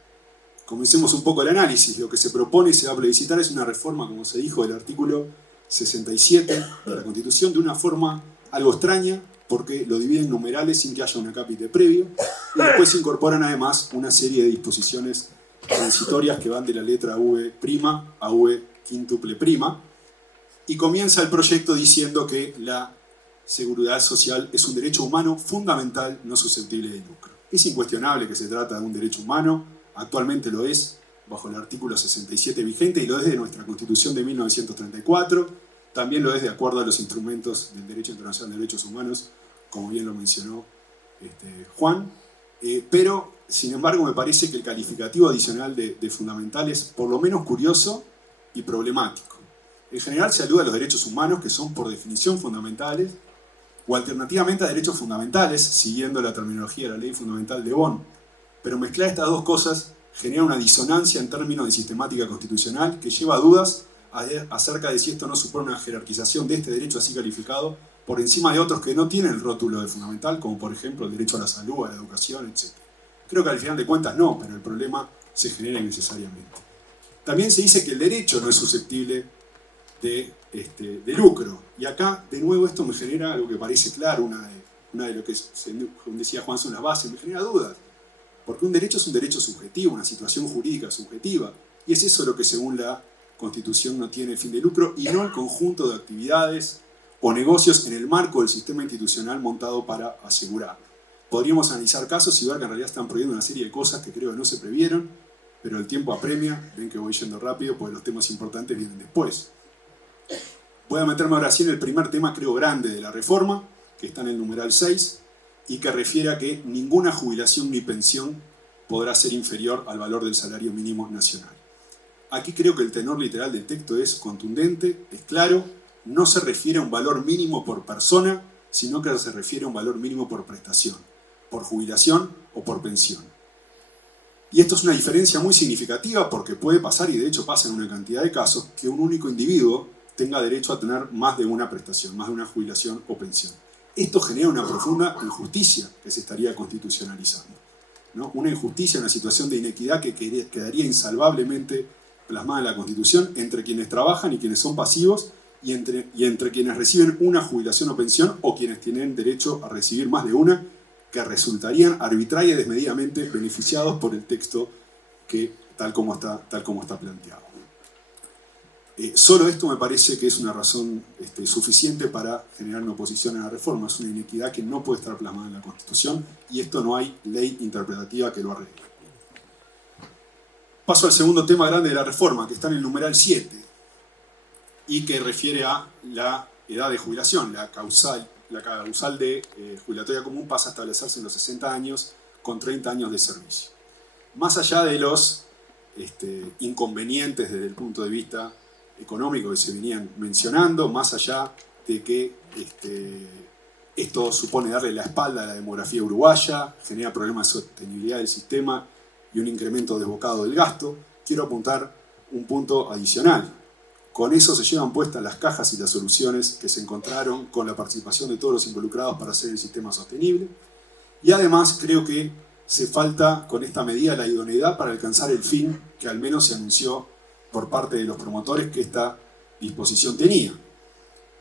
Comencemos un poco el análisis. Lo que se propone y se va a plebiscitar es una reforma, como se dijo, del artículo 67 de la Constitución, de una forma algo extraña, porque lo dividen en numerales sin que haya un acápite previo, y después se incorporan además una serie de disposiciones transitorias que van de la letra V' a V quíntuple prima, y comienza el proyecto diciendo que la seguridad social es un derecho humano fundamental, no susceptible de lucro. Es incuestionable que se trata de un derecho humano, actualmente lo es, bajo el artículo 67 vigente, y lo es de nuestra Constitución de 1934, también lo es de acuerdo a los instrumentos del Derecho Internacional de Derechos Humanos, como bien lo mencionó Juan, pero sin embargo me parece que el calificativo adicional de fundamental es por lo menos curioso y problemático. En general se alude a los derechos humanos, que son por definición fundamentales, o alternativamente a derechos fundamentales, siguiendo la terminología de la Ley Fundamental de Bonn. Pero mezclar estas dos cosas genera una disonancia en términos de sistemática constitucional que lleva a dudas acerca de si esto no supone una jerarquización de este derecho así calificado por encima de otros que no tienen el rótulo de fundamental, como por ejemplo el derecho a la salud, a la educación, etc. Creo que al final de cuentas no, pero el problema se genera innecesariamente. También se dice que el derecho no es susceptible de lucro. Y acá, de nuevo, esto me genera algo que parece claro, una de lo que decía Juan son las bases, me genera dudas. Porque un derecho es un derecho subjetivo, una situación jurídica subjetiva. Y es eso lo que según la Constitución no tiene fin de lucro y no el conjunto de actividades o negocios en el marco del sistema institucional montado para asegurar. Podríamos analizar casos y ver que en realidad están prohibiendo una serie de cosas que creo que no se previeron, pero el tiempo apremia, ven que voy yendo rápido porque los temas importantes vienen después. Voy a meterme ahora sí en el primer tema, creo, grande de la reforma, que está en el numeral 6, y que refiere a que ninguna jubilación ni pensión podrá ser inferior al valor del salario mínimo nacional. Aquí creo que el tenor literal del texto es contundente, es claro, no se refiere a un valor mínimo por persona, sino que se refiere a un valor mínimo por prestación, por jubilación o por pensión. Y esto es una diferencia muy significativa porque puede pasar, y de hecho pasa en una cantidad de casos, que un único individuo tenga derecho a tener más de una prestación, más de una jubilación o pensión. Esto genera una profunda injusticia que se estaría constitucionalizando, ¿no? Una injusticia, una situación de inequidad que quedaría insalvablemente plasmada en la Constitución entre quienes trabajan y quienes son pasivos y entre quienes reciben una jubilación o pensión o quienes tienen derecho a recibir más de una, que resultarían arbitraria y desmedidamente beneficiados por el texto que tal como está planteado. Solo esto me parece que es una razón suficiente para generar una oposición a la reforma. Es una inequidad que no puede estar plasmada en la Constitución y esto no hay ley interpretativa que lo arregle. Paso al segundo tema grande de la reforma, que está en el numeral 7 y que refiere a la edad de jubilación. La causal de jubilatoria común pasa a establecerse en los 60 años con 30 años de servicio. Más allá de los inconvenientes desde el punto de vista económico que se venían mencionando, más allá de que esto supone darle la espalda a la demografía uruguaya, genera problemas de sostenibilidad del sistema y un incremento desbocado del gasto, quiero apuntar un punto adicional. Con eso se llevan puestas las cajas y las soluciones que se encontraron con la participación de todos los involucrados para hacer el sistema sostenible. Y además creo que se falta con esta medida la idoneidad para alcanzar el fin que al menos se anunció por parte de los promotores que esta disposición tenía.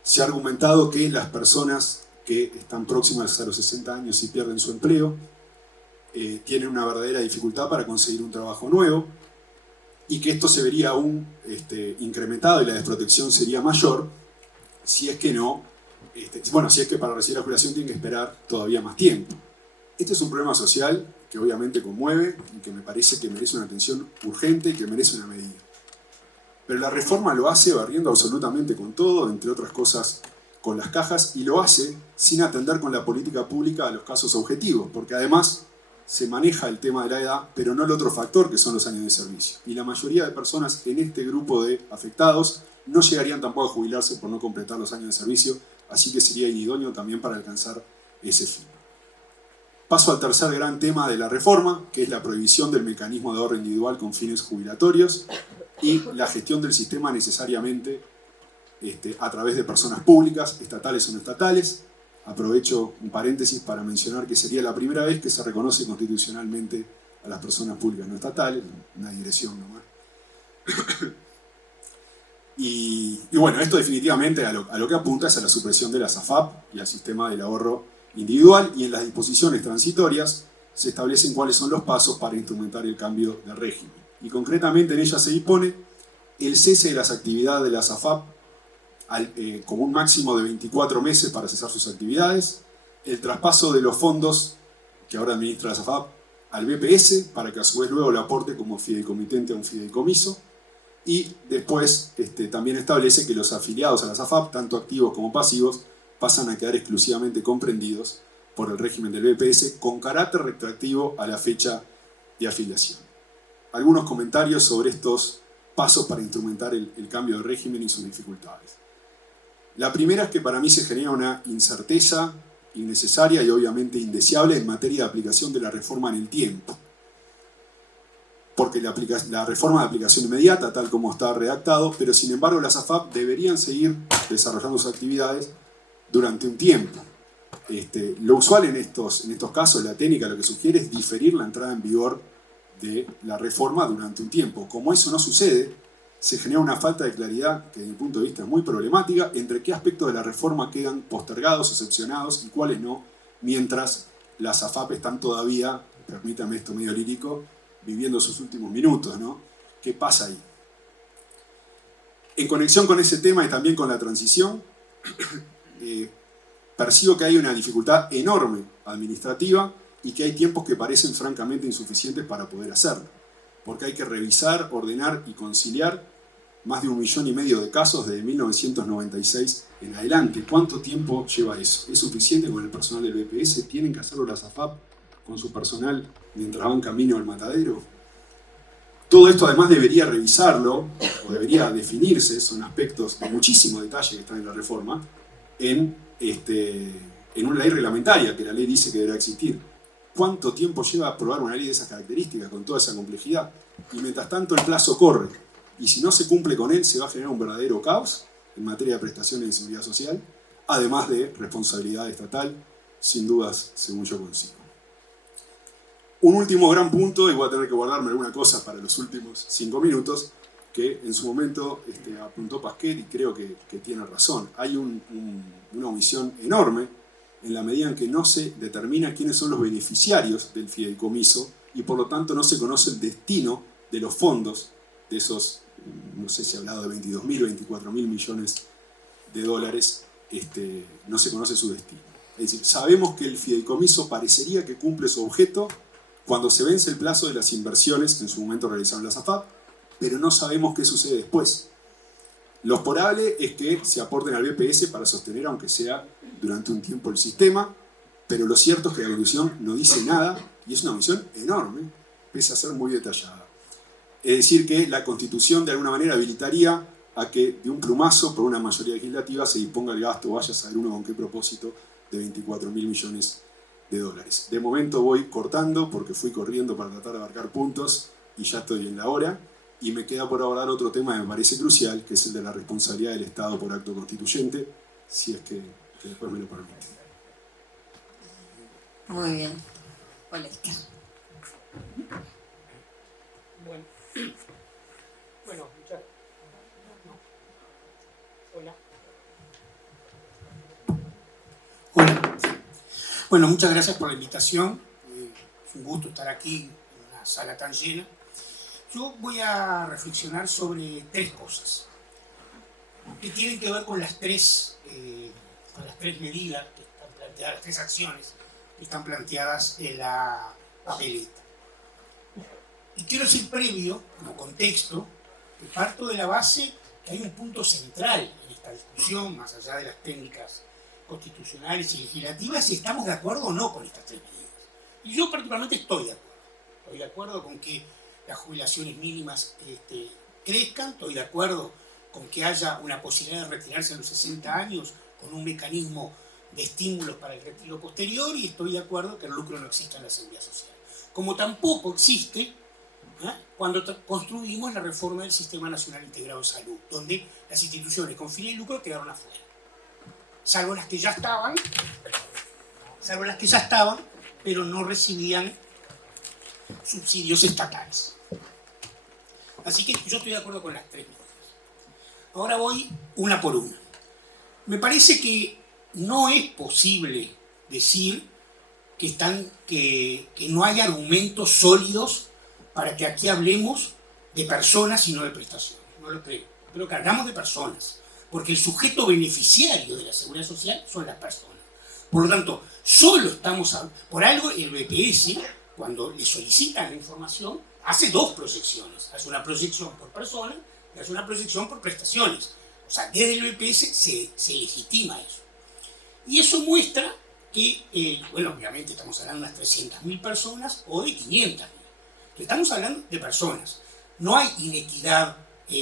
Se ha argumentado que las personas que están próximas a los 60 años y pierden su empleo tienen una verdadera dificultad para conseguir un trabajo nuevo y que esto se vería aún incrementado y la desprotección sería mayor si es que si es que para recibir la jubilación tienen que esperar todavía más tiempo. Este es un problema social que obviamente conmueve y que me parece que merece una atención urgente y que merece una medida. Pero la reforma lo hace barriendo absolutamente con todo, entre otras cosas con las cajas, y lo hace sin atender con la política pública a los casos objetivos, porque además se maneja el tema de la edad, pero no el otro factor que son los años de servicio. Y la mayoría de personas en este grupo de afectados no llegarían tampoco a jubilarse por no completar los años de servicio, así que sería inidóneo también para alcanzar ese fin. Paso al tercer gran tema de la reforma, que es la prohibición del mecanismo de ahorro individual con fines jubilatorios y la gestión del sistema necesariamente a través de personas públicas, estatales o no estatales. Aprovecho un paréntesis para mencionar que sería la primera vez que se reconoce constitucionalmente a las personas públicas no estatales, una digresión nomás. Y bueno, esto definitivamente a lo que apunta es a la supresión de las AFAP y al sistema del ahorro individual, y en las disposiciones transitorias se establecen cuáles son los pasos para instrumentar el cambio de régimen. Y concretamente en ella se dispone el cese de las actividades de las AFAP como un máximo de 24 meses para cesar sus actividades, el traspaso de los fondos que ahora administra las AFAP al BPS para que a su vez luego lo aporte como fideicomitente a un fideicomiso, y después también establece que los afiliados a las AFAP, tanto activos como pasivos, pasan a quedar exclusivamente comprendidos por el régimen del BPS con carácter retroactivo a la fecha de afiliación. Algunos comentarios sobre estos pasos para instrumentar el cambio de régimen y sus dificultades. La primera es que para mí se genera una incerteza innecesaria y obviamente indeseable en materia de aplicación de la reforma en el tiempo. Porque la reforma de aplicación inmediata, tal como está redactado, pero sin embargo las AFAP deberían seguir desarrollando sus actividades durante un tiempo. Lo usual en estos casos, la técnica lo que sugiere es diferir la entrada en vigor de la reforma durante un tiempo. Como eso no sucede, se genera una falta de claridad que desde mi punto de vista es muy problemática entre qué aspectos de la reforma quedan postergados, excepcionados y cuáles no, mientras las AFAP están todavía, permítame esto medio lírico, viviendo sus últimos minutos, ¿no? ¿Qué pasa ahí? En conexión con ese tema y también con la transición, percibo que hay una dificultad enorme administrativa y que hay tiempos que parecen francamente insuficientes para poder hacerlo. Porque hay que revisar, ordenar y conciliar más de 1,5 millones de casos desde 1996 en adelante. ¿Cuánto tiempo lleva eso? ¿Es suficiente con el personal del BPS? ¿Tienen que hacerlo las AFAP con su personal mientras van camino al matadero? Todo esto además debería revisarlo, o debería definirse, son aspectos de muchísimo detalle que están en la reforma, en una ley reglamentaria, que la ley dice que deberá existir. ¿Cuánto tiempo lleva aprobar una ley de esas características, con toda esa complejidad? Y mientras tanto el plazo corre, y si no se cumple con él, se va a generar un verdadero caos en materia de prestaciones de seguridad social, además de responsabilidad estatal, sin dudas, según yo consigo. Un último gran punto, y voy a tener que guardarme alguna cosa para los últimos 5 minutos, que en su momento apuntó Pasquet y creo que tiene razón. Hay una omisión enorme en la medida en que no se determina quiénes son los beneficiarios del fideicomiso y por lo tanto no se conoce el destino de los fondos de esos, no sé si he hablado de 22.000 o 24.000 millones de dólares, no se conoce su destino. Es decir, sabemos que el fideicomiso parecería que cumple su objeto cuando se vence el plazo de las inversiones que en su momento realizaron las AFAP, pero no sabemos qué sucede después. Lo probable es que se aporten al BPS para sostener, aunque sea durante un tiempo, el sistema, pero lo cierto es que la conclusión no dice nada y es una omisión enorme, pese a ser muy detallada. Es decir, que la Constitución de alguna manera habilitaría a que de un plumazo, por una mayoría legislativa, se disponga el gasto, vaya a saber uno con qué propósito, de 24.000 millones de dólares. De momento voy cortando porque fui corriendo para tratar de abarcar puntos y ya estoy en la hora. Y me queda por abordar otro tema que me parece crucial, que es el de la responsabilidad del Estado por acto constituyente, si es que después me lo permite. Muy bien. Oleska. Bueno, muchas... Hola. Hola. Bueno, muchas gracias por la invitación. Es un gusto estar aquí en una sala tan llena. Yo voy a reflexionar sobre 3 cosas que tienen que ver con las tres medidas que están planteadas, las 3 acciones que están planteadas en la papeleta. Y quiero decir previo, como contexto, que parto de la base que hay un punto central en esta discusión, más allá de las técnicas constitucionales y legislativas, si estamos de acuerdo o no con estas 3 medidas. Y yo particularmente estoy de acuerdo. Estoy de acuerdo con que las jubilaciones mínimas crezcan, estoy de acuerdo con que haya una posibilidad de retirarse a los 60 años con un mecanismo de estímulos para el retiro posterior y estoy de acuerdo que el lucro no exista en la seguridad social. Como tampoco existe cuando construimos la reforma del Sistema Nacional Integrado de Salud, donde las instituciones con fin de lucro quedaron afuera. Salvo las que ya estaban, pero no recibían subsidios estatales. Así que yo estoy de acuerdo con las 3 medidas. Ahora voy una por una. Me parece que no es posible decir que no hay argumentos sólidos para que aquí hablemos de personas y no de prestaciones. No lo creo. Creo que hablamos de personas, porque el sujeto beneficiario de la seguridad social son las personas. Por lo tanto, solo estamos... Por algo el BPS, cuando le solicitan la información, hace 2 proyecciones. Hace una proyección por persona es una proyección por prestaciones. O sea, desde el BPS se legitima eso. Y eso muestra que, bueno, obviamente estamos hablando de unas 300.000 personas o de 500.000. Estamos hablando de personas. No hay inequidad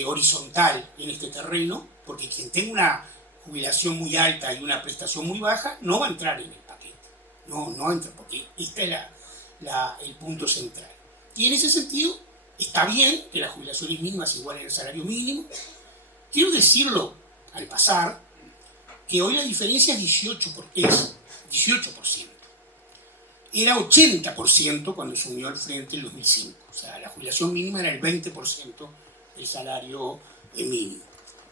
horizontal en este terreno, porque quien tenga una jubilación muy alta y una prestación muy baja no va a entrar en el paquete. No entra, porque este es el punto central. Y en ese sentido, está bien que las jubilaciones mínimas igualen el salario mínimo. Quiero decirlo al pasar, que hoy la diferencia es 18%. Era 80% cuando se unió al Frente en 2005. O sea, la jubilación mínima era el 20% del salario mínimo.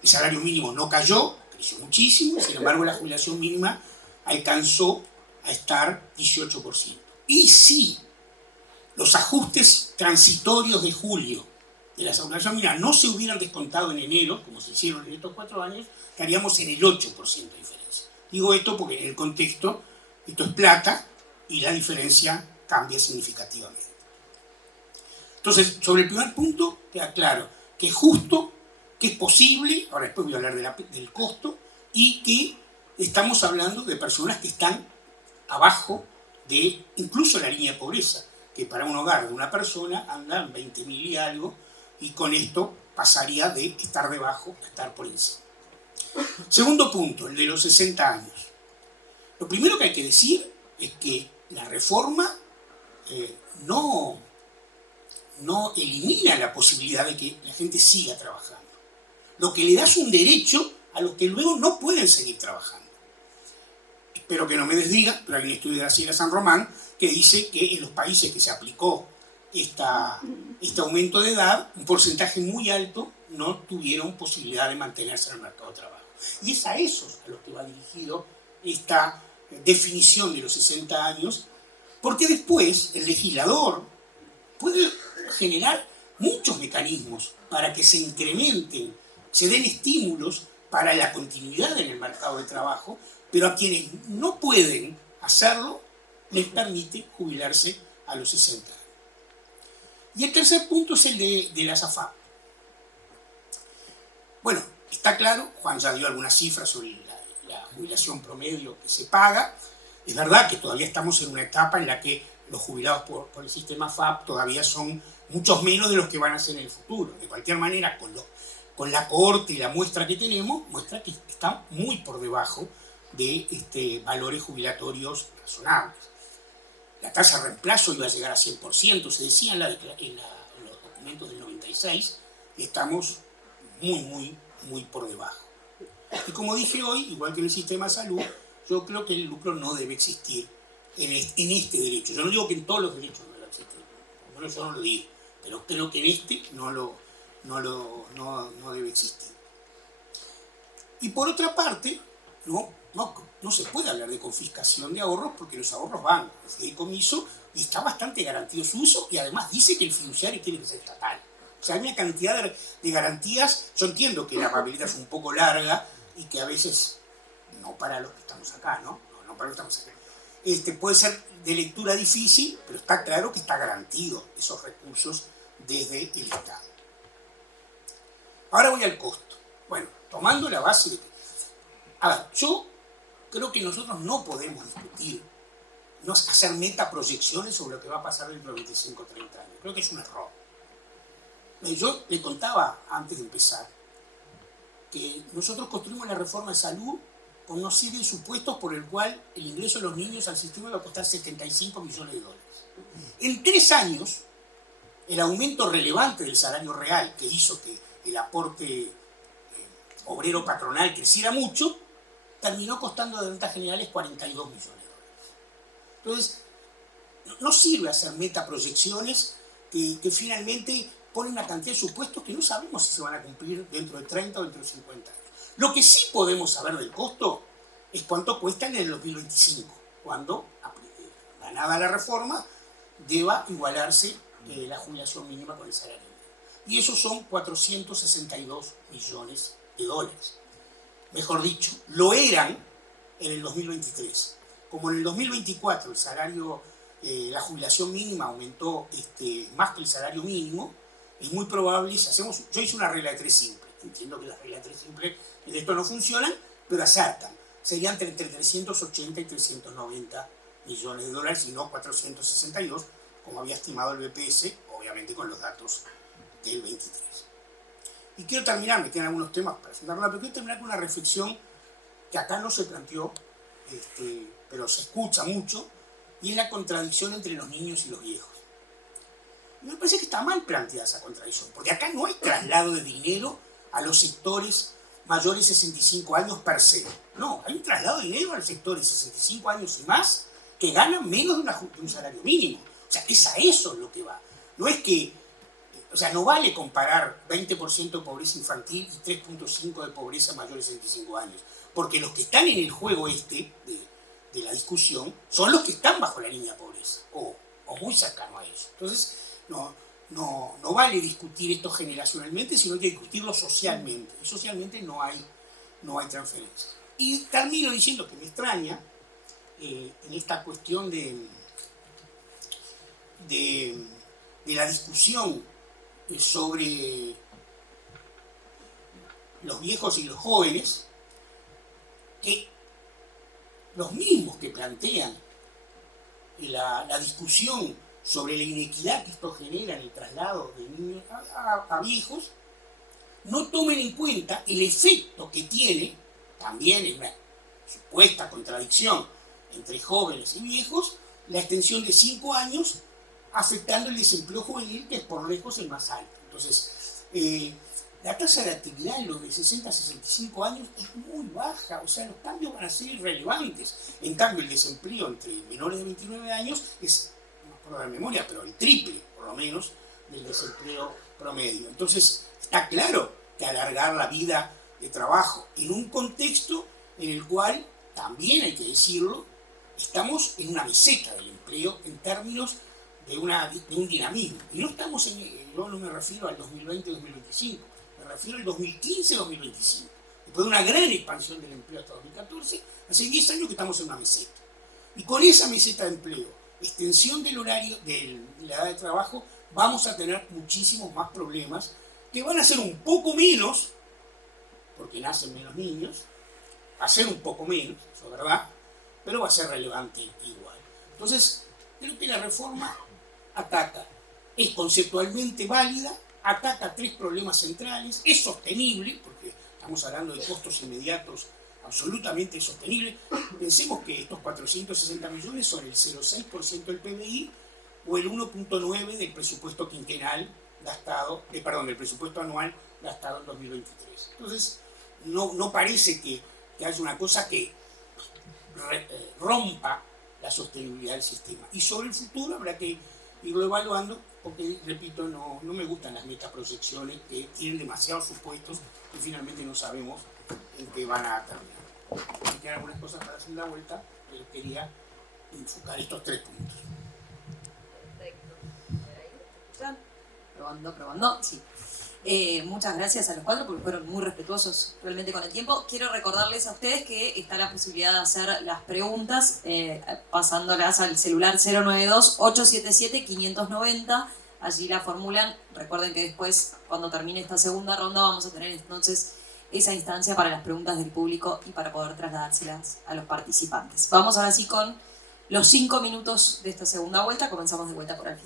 El salario mínimo no cayó, creció muchísimo, sin embargo la jubilación mínima alcanzó a estar 18%. Y si los ajustes transitorios de julio de la jubilación mínima no se hubieran descontado en enero, como se hicieron en estos 4 años, estaríamos en el 8% de diferencia. Digo esto porque en el contexto, esto es plata, y la diferencia cambia significativamente. Entonces, sobre el primer punto, queda claro que es justo, que es posible, ahora después voy a hablar del costo, y que estamos hablando de personas que están abajo de incluso la línea de pobreza, que para un hogar de una persona anda en 20.000 y algo, y con esto pasaría de estar debajo a estar por encima. Segundo punto, el de los 60 años. Lo primero que hay que decir es que la reforma no elimina la posibilidad de que la gente siga trabajando. Lo que le da es un derecho a los que luego no pueden seguir trabajando. Espero que no me desdiga, pero hay un estudio de Graciela San Román que dice que en los países que se aplicó este aumento de edad, un porcentaje muy alto no tuvieron posibilidad de mantenerse en el mercado de trabajo. Y es a esos a los que va dirigido esta definición de los 60 años, porque después el legislador puede generar muchos mecanismos para que se incrementen, se den estímulos para la continuidad en el mercado de trabajo, pero a quienes no pueden hacerlo, les permite jubilarse a los 60 años. Y el tercer punto es el de las AFAP. Bueno, está claro, Juan ya dio algunas cifras sobre la jubilación promedio que se paga. Es verdad que todavía estamos en una etapa en la que los jubilados por el sistema AFAP todavía son muchos menos de los que van a ser en el futuro. De cualquier manera, con la cohorte y la muestra que tenemos, muestra que está muy por debajo de valores jubilatorios razonables. La tasa de reemplazo iba a llegar a 100%, se decía en los documentos del 96, y estamos muy por debajo. Y como dije hoy, igual que en el sistema de salud, yo creo que el lucro no debe existir en este derecho. Yo no digo que en todos los derechos no debe existir, bueno, yo no lo digo, pero creo que en este no debe existir. Y por otra parte, no se puede hablar de confiscación de ahorros porque los ahorros van al fideicomiso y está bastante garantido su uso, y además dice que el fiduciario tiene que ser estatal. O sea, hay una cantidad de garantías. Yo entiendo que la papeleta es un poco larga y que a veces, no para los que estamos acá, no para los que estamos acá, puede ser de lectura difícil, pero está claro que está garantido esos recursos desde el Estado. Ahora voy al costo. Bueno, tomando la base de que... A ver, yo creo que nosotros no podemos discutir, no hacer metaproyecciones sobre lo que va a pasar dentro de 25 o 30 años. Creo que es un error. Yo le contaba antes de empezar que nosotros construimos la reforma de salud con una serie de supuestos por el cual el ingreso de los niños al sistema iba a costar $75 millones. En 3 años, el aumento relevante del salario real, que hizo que el aporte obrero patronal creciera mucho, terminó costando de rentas generales $42 millones. Entonces, no sirve hacer metaproyecciones que finalmente ponen una cantidad de supuestos que no sabemos si se van a cumplir dentro de 30 o dentro de 50 años. Lo que sí podemos saber del costo es cuánto cuesta en el 2025, cuando, ganada la reforma, deba igualarse la jubilación mínima con el salario mínimo. Y esos son $462 millones. Mejor dicho, lo eran en el 2023. Como en el 2024 el salario, la jubilación mínima aumentó más que el salario mínimo, es muy probable, si hacemos, yo hice una regla de 3 simple, entiendo que las reglas de 3 simple en esto no funcionan, pero acertan, serían entre 380 y 390 millones de dólares y no 462, como había estimado el BPS, obviamente con los datos del 23. Y quiero terminar, me quedan algunos temas para presentarla, pero quiero terminar con una reflexión que acá no se planteó, pero se escucha mucho, y es la contradicción entre los niños y los viejos. Y me parece que está mal planteada esa contradicción, porque acá no hay traslado de dinero a los sectores mayores de 65 años per se. No, hay un traslado de dinero a los sectores de 65 años y más que ganan menos de un salario mínimo. O sea, es a eso lo que va. No es que, o sea, no vale comparar 20% de pobreza infantil y 3.5% de pobreza mayores de 65 años, porque los que están en el juego de la discusión son los que están bajo la línea de pobreza, o muy cercano a eso. Entonces, no vale discutir esto generacionalmente, sino que discutirlo socialmente. Y socialmente no hay transferencia. Y termino diciendo que me extraña en esta cuestión de la discusión sobre los viejos y los jóvenes, que los mismos que plantean la discusión sobre la inequidad que esto genera en el traslado de niños a viejos, no tomen en cuenta el efecto que tiene, también en una supuesta contradicción entre jóvenes y viejos, la extensión de 5 años afectando el desempleo juvenil, que es por lejos el más alto. Entonces, la tasa de actividad en los de 60 a 65 años es muy baja, o sea, los cambios van a ser irrelevantes. En cambio, el desempleo entre menores de 29 años es, no me acuerdo de memoria, pero el triple, por lo menos, del desempleo promedio. Entonces, está claro que alargar la vida de trabajo en un contexto en el cual, también hay que decirlo, estamos en una meseta del empleo en términos de un dinamismo. Y no estamos yo no me refiero al 2020-2025, me refiero al 2015-2025. Después de una gran expansión del empleo hasta 2014, hace 10 años que estamos en una meseta. Y con esa meseta de empleo, extensión del horario, de la edad de trabajo, vamos a tener muchísimos más problemas que van a ser un poco menos, porque nacen menos niños, va a ser un poco menos, eso es verdad, pero va a ser relevante igual. Entonces, creo que la reforma ataca, es conceptualmente válida, ataca 3 problemas centrales, es sostenible, porque estamos hablando de costos inmediatos absolutamente sostenibles. Pensemos que estos 460 millones son el 0,6% del PBI o el 1,9% del presupuesto quinquenal gastado, del presupuesto anual gastado en 2023. Entonces, no parece que haya una cosa que rompa la sostenibilidad del sistema. Y sobre el futuro habrá que irlo evaluando, porque, repito, no me gustan las metaproyecciones que tienen demasiados supuestos y finalmente no sabemos en qué van a terminar. Me quedan algunas cosas para hacer la vuelta, pero quería enfocar estos 3 puntos. Perfecto. Probando, sí. Muchas gracias a los 4 porque fueron muy respetuosos realmente con el tiempo. Quiero recordarles a ustedes que está la posibilidad de hacer las preguntas pasándolas al celular 092-877-590. Allí la formulan. Recuerden que después, cuando termine esta segunda ronda, vamos a tener entonces esa instancia para las preguntas del público y para poder trasladárselas a los participantes. Vamos ahora sí con los 5 minutos de esta segunda vuelta. Comenzamos de vuelta por aquí.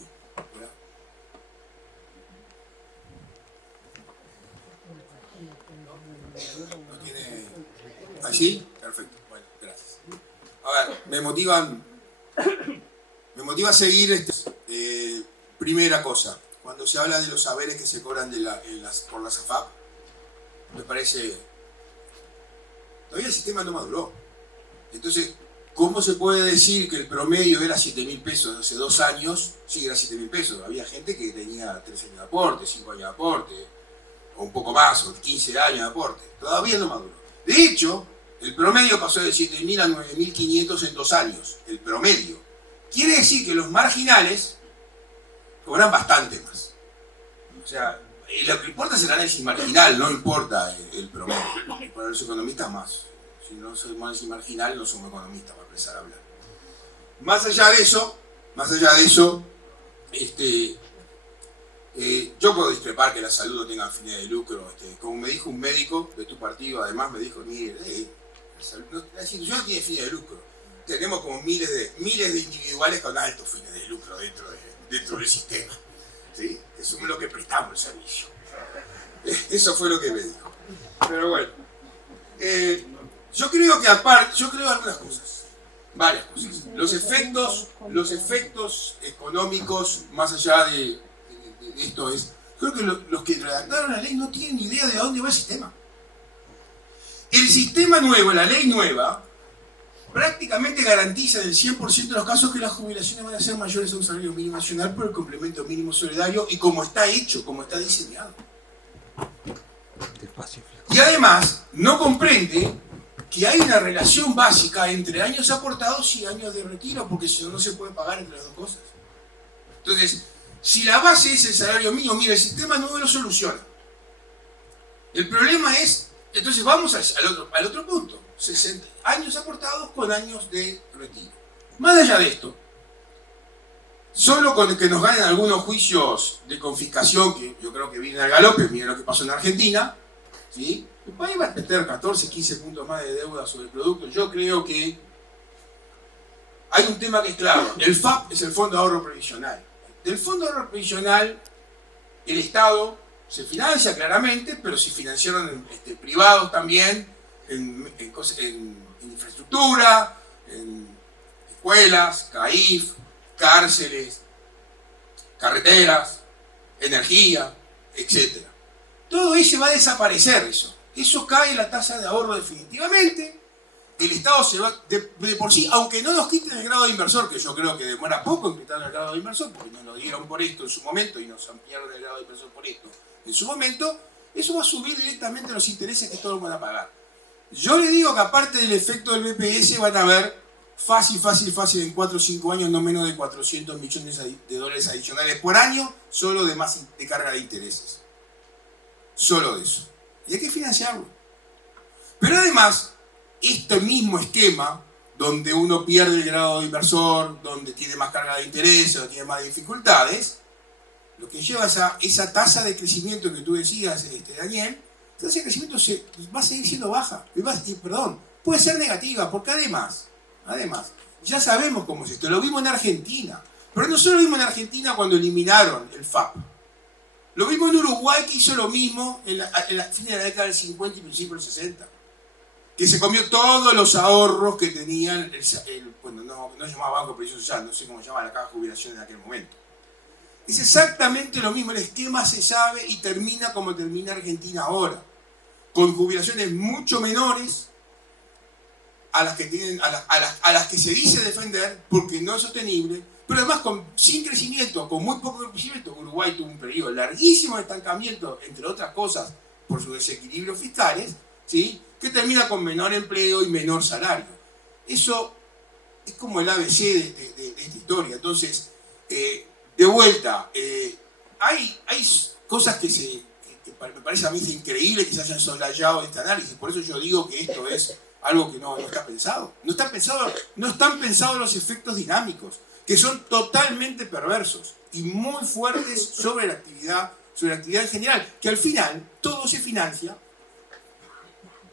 ¿No tiene allí? Perfecto. Bueno, gracias. A ver, me motiva a seguir primera cosa, cuando se habla de los saberes que se cobran por las AFAP, me parece todavía el sistema no maduró. Entonces, ¿cómo se puede decir que el promedio era 7.000 pesos hace 2 años? Sí, era 7.000 pesos. Había gente que tenía 3 años de aporte, 5 años de aporte, o un poco más, o 15 años de aporte. Todavía no maduró. De hecho, el promedio pasó de 7.000 a 9.500 en 2 años. El promedio. Quiere decir que los marginales cobran bastante más. O sea, lo que importa es el análisis marginal, no importa el promedio. Para los economistas más. Si no somos análisis marginal, no somos economistas para empezar a hablar. Más allá de eso, Yo puedo discrepar que la salud no tenga fines de lucro. Como me dijo un médico de tu partido, además me dijo, mire, la institución no tiene fines de lucro. Tenemos como miles de individuales con altos fines de lucro dentro del sistema. ¿Sí? Eso es lo que prestamos el servicio. Eso fue lo que me dijo. Pero bueno, yo creo algunas cosas, varias cosas. Los efectos económicos, más allá de esto creo que los que redactaron la ley no tienen ni idea de a dónde va el sistema. El sistema nuevo, la ley nueva, prácticamente garantiza en el 100% de los casos que las jubilaciones van a ser mayores a un salario mínimo nacional por el complemento mínimo solidario y como está hecho, como está diseñado. Y además, no comprende que hay una relación básica entre años aportados y años de retiro, porque si no, no se puede pagar entre las dos cosas. Entonces, si la base es el salario mínimo, mira, el sistema nuevo lo soluciona. El problema es, entonces vamos al otro punto, 60 años aportados con años de retiro. Más allá de esto, solo con que nos ganen algunos juicios de confiscación, que yo creo que vienen al galope, miren lo que pasó en Argentina, ¿sí? El país va a meter 14, 15 puntos más de deuda sobre el producto. Yo creo que hay un tema que es claro. El FAP es el Fondo de Ahorro Previsional. Del Fondo de Ahorro Previsional, el Estado se financia claramente, pero se financiaron privados también, en infraestructura, en escuelas, CAIF, cárceles, carreteras, energía, etc. Todo eso va a desaparecer, eso cae la tasa de ahorro definitivamente. El Estado se va, de por sí, aunque no nos quiten el grado de inversor, que yo creo que demora poco en quitar el grado de inversor, porque nos lo dieron por esto en su momento y nos ampliaron el grado de inversor por esto en su momento, eso va a subir directamente los intereses que todos van a pagar. Yo le digo que aparte del efecto del BPS van a haber fácil en 4 o 5 años no menos de 400 millones de dólares adicionales por año, solo de carga de intereses. Solo de eso. Y hay que financiarlo. Pero además, este mismo esquema, donde uno pierde el grado de inversor, donde tiene más carga de interés, donde tiene más dificultades, lo que lleva a esa tasa de crecimiento que tú decías, Daniel, la tasa de crecimiento va a seguir siendo baja, puede ser negativa, porque además, ya sabemos cómo es esto, lo vimos en Argentina, pero no solo lo vimos en Argentina cuando eliminaron el FAP, lo vimos en Uruguay, que hizo lo mismo en la fin de la década del 50 y principios del 60, que se comió todos los ahorros que tenían, bueno, no llamaba Banco de Previsión Social, no sé cómo se llamaba la caja de jubilación en aquel momento. Es exactamente lo mismo, el esquema se sabe y termina como termina Argentina ahora, con jubilaciones mucho menores a las que se dice defender porque no es sostenible, pero además sin crecimiento, con muy poco crecimiento. Uruguay tuvo un periodo larguísimo de estancamiento, entre otras cosas, por sus desequilibrios fiscales, ¿sí? Que termina con menor empleo y menor salario. Eso es como el ABC de esta historia. Entonces, de vuelta, hay cosas que me parece a mí increíble que se hayan soslayado este análisis. Por eso yo digo que esto es algo que no está pensado. No están pensados los efectos dinámicos, que son totalmente perversos y muy fuertes sobre la actividad en general, que al final todo se financia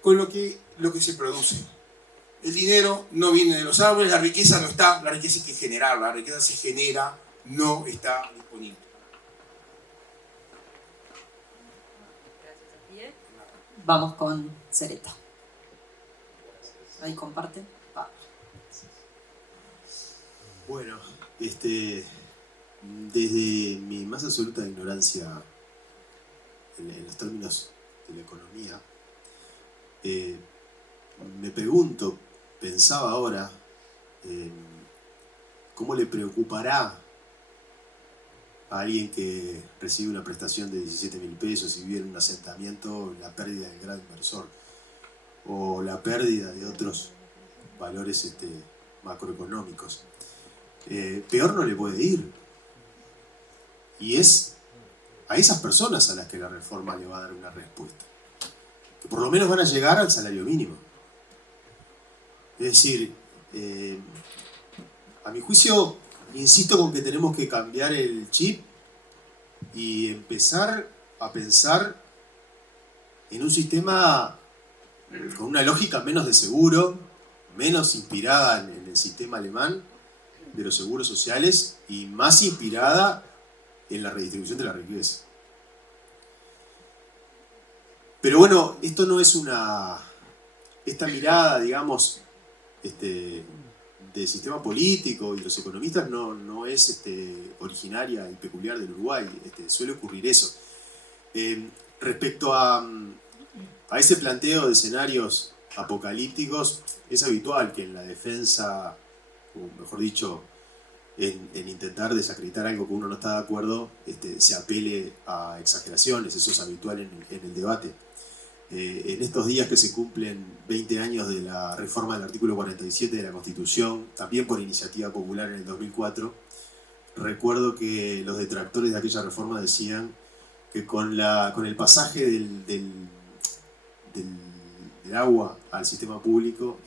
con lo que se produce. El dinero no viene de los árboles, la riqueza no está, la riqueza hay que generarla, la riqueza se genera, no está disponible. Vamos con Cereta. Ahí comparte. Va. Bueno, desde mi más absoluta ignorancia en los términos de la economía, me pregunto, pensaba ahora, ¿cómo le preocupará a alguien que recibe una prestación de 17.000 pesos y vive en un asentamiento la pérdida del grado inversor o la pérdida de otros valores macroeconómicos? Peor no le puede ir. Y es a esas personas a las que la reforma le va a dar una respuesta, que por lo menos van a llegar al salario mínimo. Es decir, a mi juicio, insisto con que tenemos que cambiar el chip y empezar a pensar en un sistema con una lógica menos de seguro, menos inspirada en el sistema alemán de los seguros sociales y más inspirada en la redistribución de la riqueza. Pero bueno, esto no es esta mirada, digamos, del sistema político y los economistas no es originaria y peculiar del Uruguay, suele ocurrir eso. Respecto a ese planteo de escenarios apocalípticos, es habitual que en la defensa, o mejor dicho, en intentar desacreditar algo que uno no está de acuerdo, se apele a exageraciones, eso es habitual en el debate. En estos días que se cumplen 20 años de la reforma del artículo 47 de la Constitución, también por iniciativa popular en el 2004, recuerdo que los detractores de aquella reforma decían que con el pasaje del agua al sistema público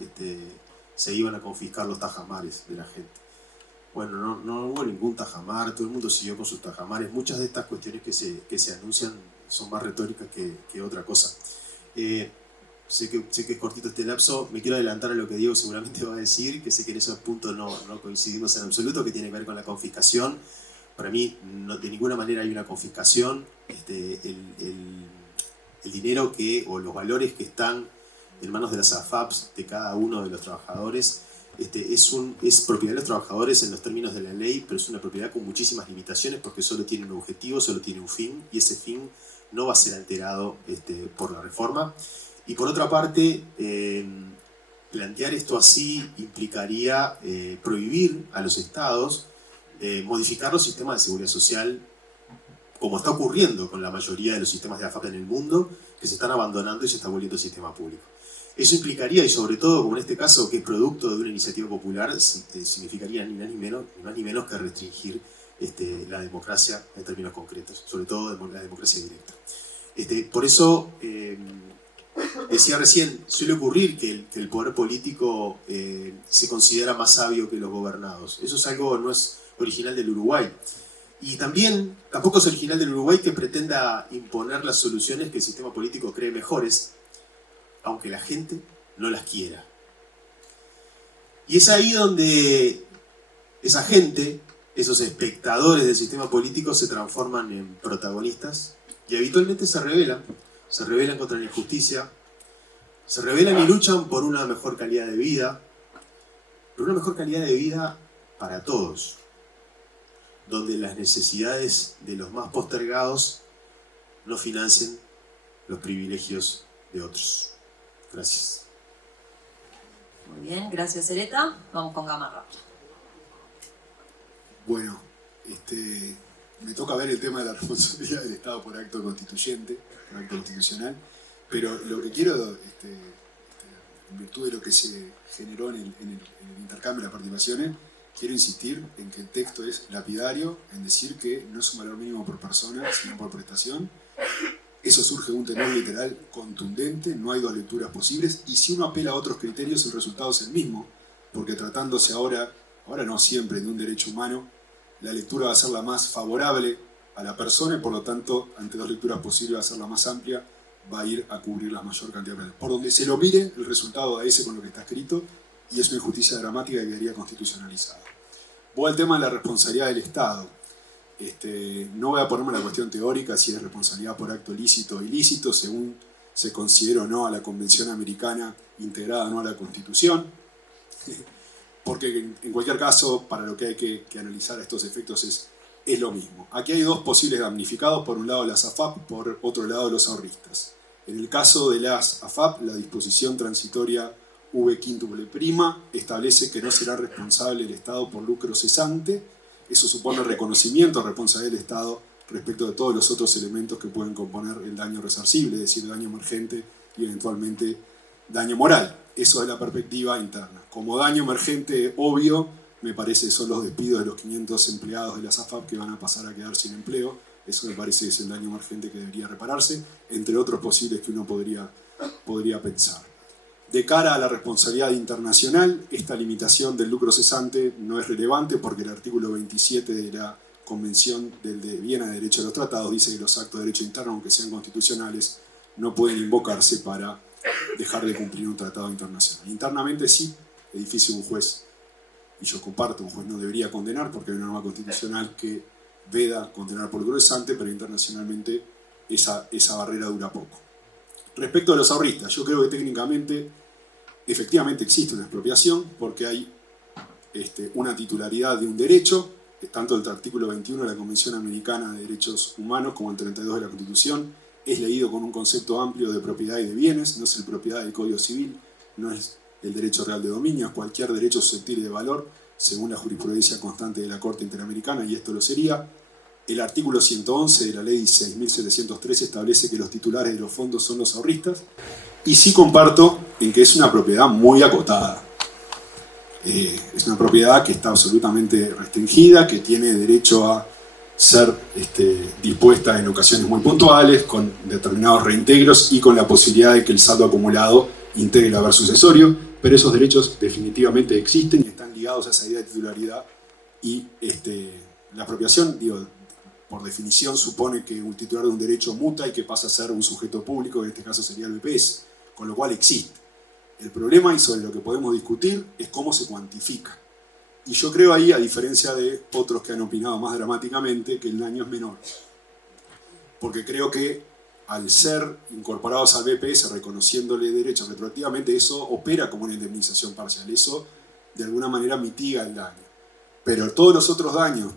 se iban a confiscar los tajamares de la gente. Bueno, no hubo ningún tajamar, todo el mundo siguió con sus tajamares. Muchas de estas cuestiones que se anuncian son más retóricas que otra cosa. Sé que es cortito este lapso, me quiero adelantar a lo que Diego seguramente va a decir, que sé que en esos puntos no coincidimos en absoluto, que tiene que ver con la confiscación. Para mí, de ninguna manera hay una confiscación. El dinero o los valores que están en manos de las AFAPs de cada uno de los trabajadores es propiedad de los trabajadores en los términos de la ley, pero es una propiedad con muchísimas limitaciones porque solo tiene un objetivo, solo tiene un fin, y ese fin no va a ser alterado por la reforma. Y por otra parte, plantear esto así implicaría prohibir a los estados modificar los sistemas de seguridad social, como está ocurriendo con la mayoría de los sistemas de AFAP en el mundo, que se están abandonando y se está volviendo sistema público. Eso implicaría, y sobre todo como en este caso que es producto de una iniciativa popular, significaría ni más ni menos que restringir la democracia en términos concretos, sobre todo la democracia directa. Por eso, decía recién, suele ocurrir que el poder político se considera más sabio que los gobernados. Eso es algo, no es original del Uruguay. Y también, tampoco es original del Uruguay que pretenda imponer las soluciones que el sistema político cree mejores, aunque la gente no las quiera. Y es ahí donde esa gente, esos espectadores del sistema político se transforman en protagonistas y habitualmente se rebelan contra la injusticia, se rebelan y luchan por una mejor calidad de vida, por una mejor calidad de vida para todos, donde las necesidades de los más postergados no financien los privilegios de otros. Gracias. Muy bien, gracias Ereta. Vamos con Gamarra. Bueno, me toca ver el tema de la responsabilidad del Estado por acto constituyente, por acto constitucional, pero lo que quiero, en virtud de lo que se generó en el intercambio de las participaciones, quiero insistir en que el texto es lapidario, en decir que no es un valor mínimo por persona, sino por prestación. Eso surge de un tenor literal contundente, no hay dos lecturas posibles, y si uno apela a otros criterios, el resultado es el mismo, porque tratándose ahora no siempre, de un derecho humano, la lectura va a ser la más favorable a la persona y por lo tanto, ante dos lecturas posibles va a ser la más amplia, va a ir a cubrir la mayor cantidad de personas. Por donde se lo mire, el resultado da ese con lo que está escrito, y es una injusticia dramática que quedaría constitucionalizada. Voy al tema de la responsabilidad del Estado. No voy a ponerme la cuestión teórica si es responsabilidad por acto lícito o ilícito, según se considere o no a la Convención Americana integrada o no a la Constitución, porque en cualquier caso, para lo que hay que analizar estos efectos es lo mismo. Aquí hay dos posibles damnificados, por un lado las AFAP, por otro lado los ahorristas. En el caso de las AFAP, la disposición transitoria V⁻⁻ establece que no será responsable el Estado por lucro cesante. Eso supone reconocimiento de responsabilidad del Estado respecto de todos los otros elementos que pueden componer el daño resarcible, es decir, daño emergente y eventualmente daño moral. Eso es la perspectiva interna. Como daño emergente obvio, me parece son los despidos de los 500 empleados de las AFAP que van a pasar a quedar sin empleo. Eso me parece que es el daño emergente que debería repararse, entre otros posibles que uno podría pensar. De cara a la responsabilidad internacional, esta limitación del lucro cesante no es relevante porque el artículo 27 de la Convención de Viena de Derecho de los Tratados dice que los actos de derecho interno, aunque sean constitucionales, no pueden invocarse para dejar de cumplir un tratado internacional. Internamente sí, es difícil un juez, y yo comparto, un juez no debería condenar porque hay una norma constitucional que veda condenar por gruesante, pero internacionalmente esa barrera dura poco. Respecto a los ahorristas, yo creo que técnicamente, efectivamente existe una expropiación porque hay una titularidad de un derecho, tanto el artículo 21 de la Convención Americana de Derechos Humanos como el 32 de la Constitución, es leído con un concepto amplio de propiedad y de bienes, no es el propiedad del Código Civil, no es el derecho real de dominio, es cualquier derecho susceptible de valor, según la jurisprudencia constante de la Corte Interamericana, y esto lo sería. El artículo 111 de la Ley 6.703 establece que los titulares de los fondos son los ahorristas, y sí comparto en que es una propiedad muy acotada. Es una propiedad que está absolutamente restringida, que tiene derecho a ser dispuesta en ocasiones muy puntuales, con determinados reintegros y con la posibilidad de que el saldo acumulado integre el haber sucesorio, pero esos derechos definitivamente existen y están ligados a esa idea de titularidad, y la apropiación, digo, por definición supone que un titular de un derecho muta y que pasa a ser un sujeto público, en este caso sería el BPS, con lo cual existe. El problema, y sobre lo que podemos discutir, es cómo se cuantifica. Y yo creo ahí, a diferencia de otros que han opinado más dramáticamente, que el daño es menor. Porque creo que al ser incorporados al BPS, reconociéndole derechos retroactivamente, eso opera como una indemnización parcial. Eso, de alguna manera, mitiga el daño. Pero todos los otros daños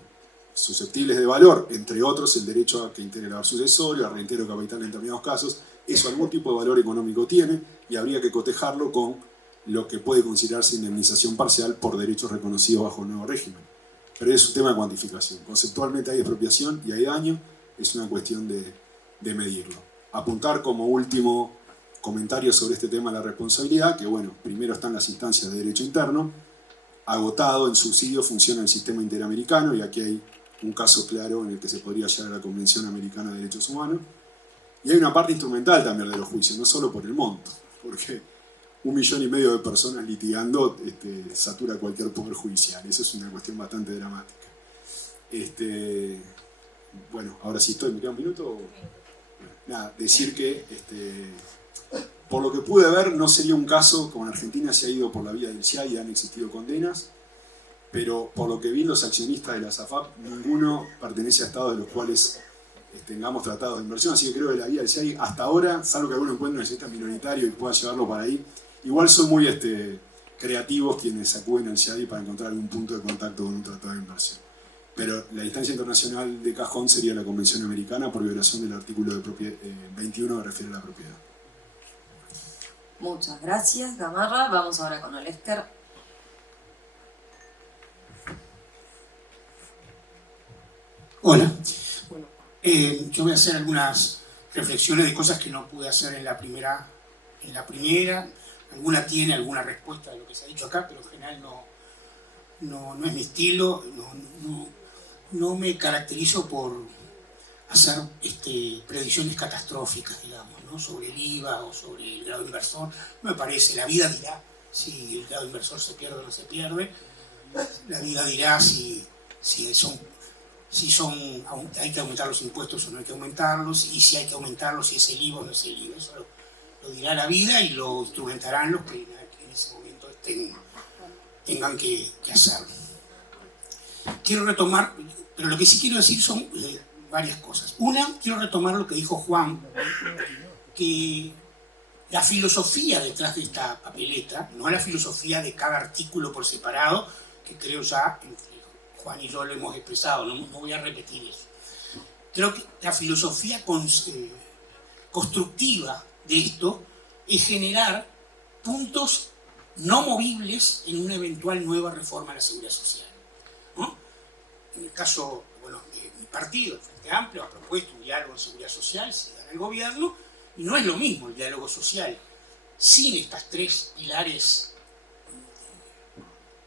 susceptibles de valor, entre otros el derecho a que integre el haber sucesorio, a reintegro de capital en determinados casos, eso algún tipo de valor económico tiene y habría que cotejarlo con lo que puede considerarse indemnización parcial por derechos reconocidos bajo el nuevo régimen. Pero es un tema de cuantificación. Conceptualmente hay expropiación y hay daño, es una cuestión de medirlo. Apuntar como último comentario sobre este tema la responsabilidad, que bueno, primero están las instancias de derecho interno, agotado en subsidio funciona el sistema interamericano, y aquí hay un caso claro en el que se podría llegar a la Convención Americana de Derechos Humanos. Y hay una parte instrumental también de los juicios, no solo por el monto, porque 1,5 millones de personas litigando satura cualquier poder judicial. Eso es una cuestión bastante dramática. Bueno, ahora sí estoy, ¿me queda un minuto? Bueno, nada, decir que por lo que pude ver no sería un caso como en Argentina se ha ido por la vía del CIAI y han existido condenas, pero por lo que vi los accionistas de la SAFAP, ninguno pertenece a estados de los cuales tengamos tratados de inversión, así que creo que la vía del CIAI hasta ahora, salvo que alguno encuentre un accionista minoritario y pueda llevarlo para ahí, igual son muy creativos quienes acuden al CIAI para encontrar algún punto de contacto con un tratado de inversión. Pero la instancia internacional de cajón sería la Convención Americana por violación del artículo 21 que refiere a la propiedad. Muchas gracias, Gamarra. Vamos ahora con Olesker. Hola. Bueno, yo voy a hacer algunas reflexiones de cosas que no pude hacer en la primera. Alguna tiene alguna respuesta de lo que se ha dicho acá, pero en general no es mi estilo. No me caracterizo por hacer predicciones catastróficas, digamos, ¿no? Sobre el IVA o sobre el grado inversor. No me parece, la vida dirá si el grado inversor se pierde o no se pierde. La vida dirá si hay que aumentar los impuestos o no hay que aumentarlos, y si hay que aumentarlos, si es el IVA o no es el IVA. Eso lo dirá la vida y lo instrumentarán los que en ese momento tengan que hacerlo. Quiero retomar, pero lo que sí quiero decir son varias cosas. Una, quiero retomar lo que dijo Juan, que la filosofía detrás de esta papeleta, no la filosofía de cada artículo por separado, que creo ya Juan y yo lo hemos expresado, no voy a repetir eso. Creo que la filosofía constructiva de esto es generar puntos no movibles en una eventual nueva reforma a la seguridad social, ¿no? En el caso, bueno, de mi partido, el Frente Amplio, ha propuesto un diálogo de seguridad social si gana el gobierno, y no es lo mismo el diálogo social sin estas tres pilares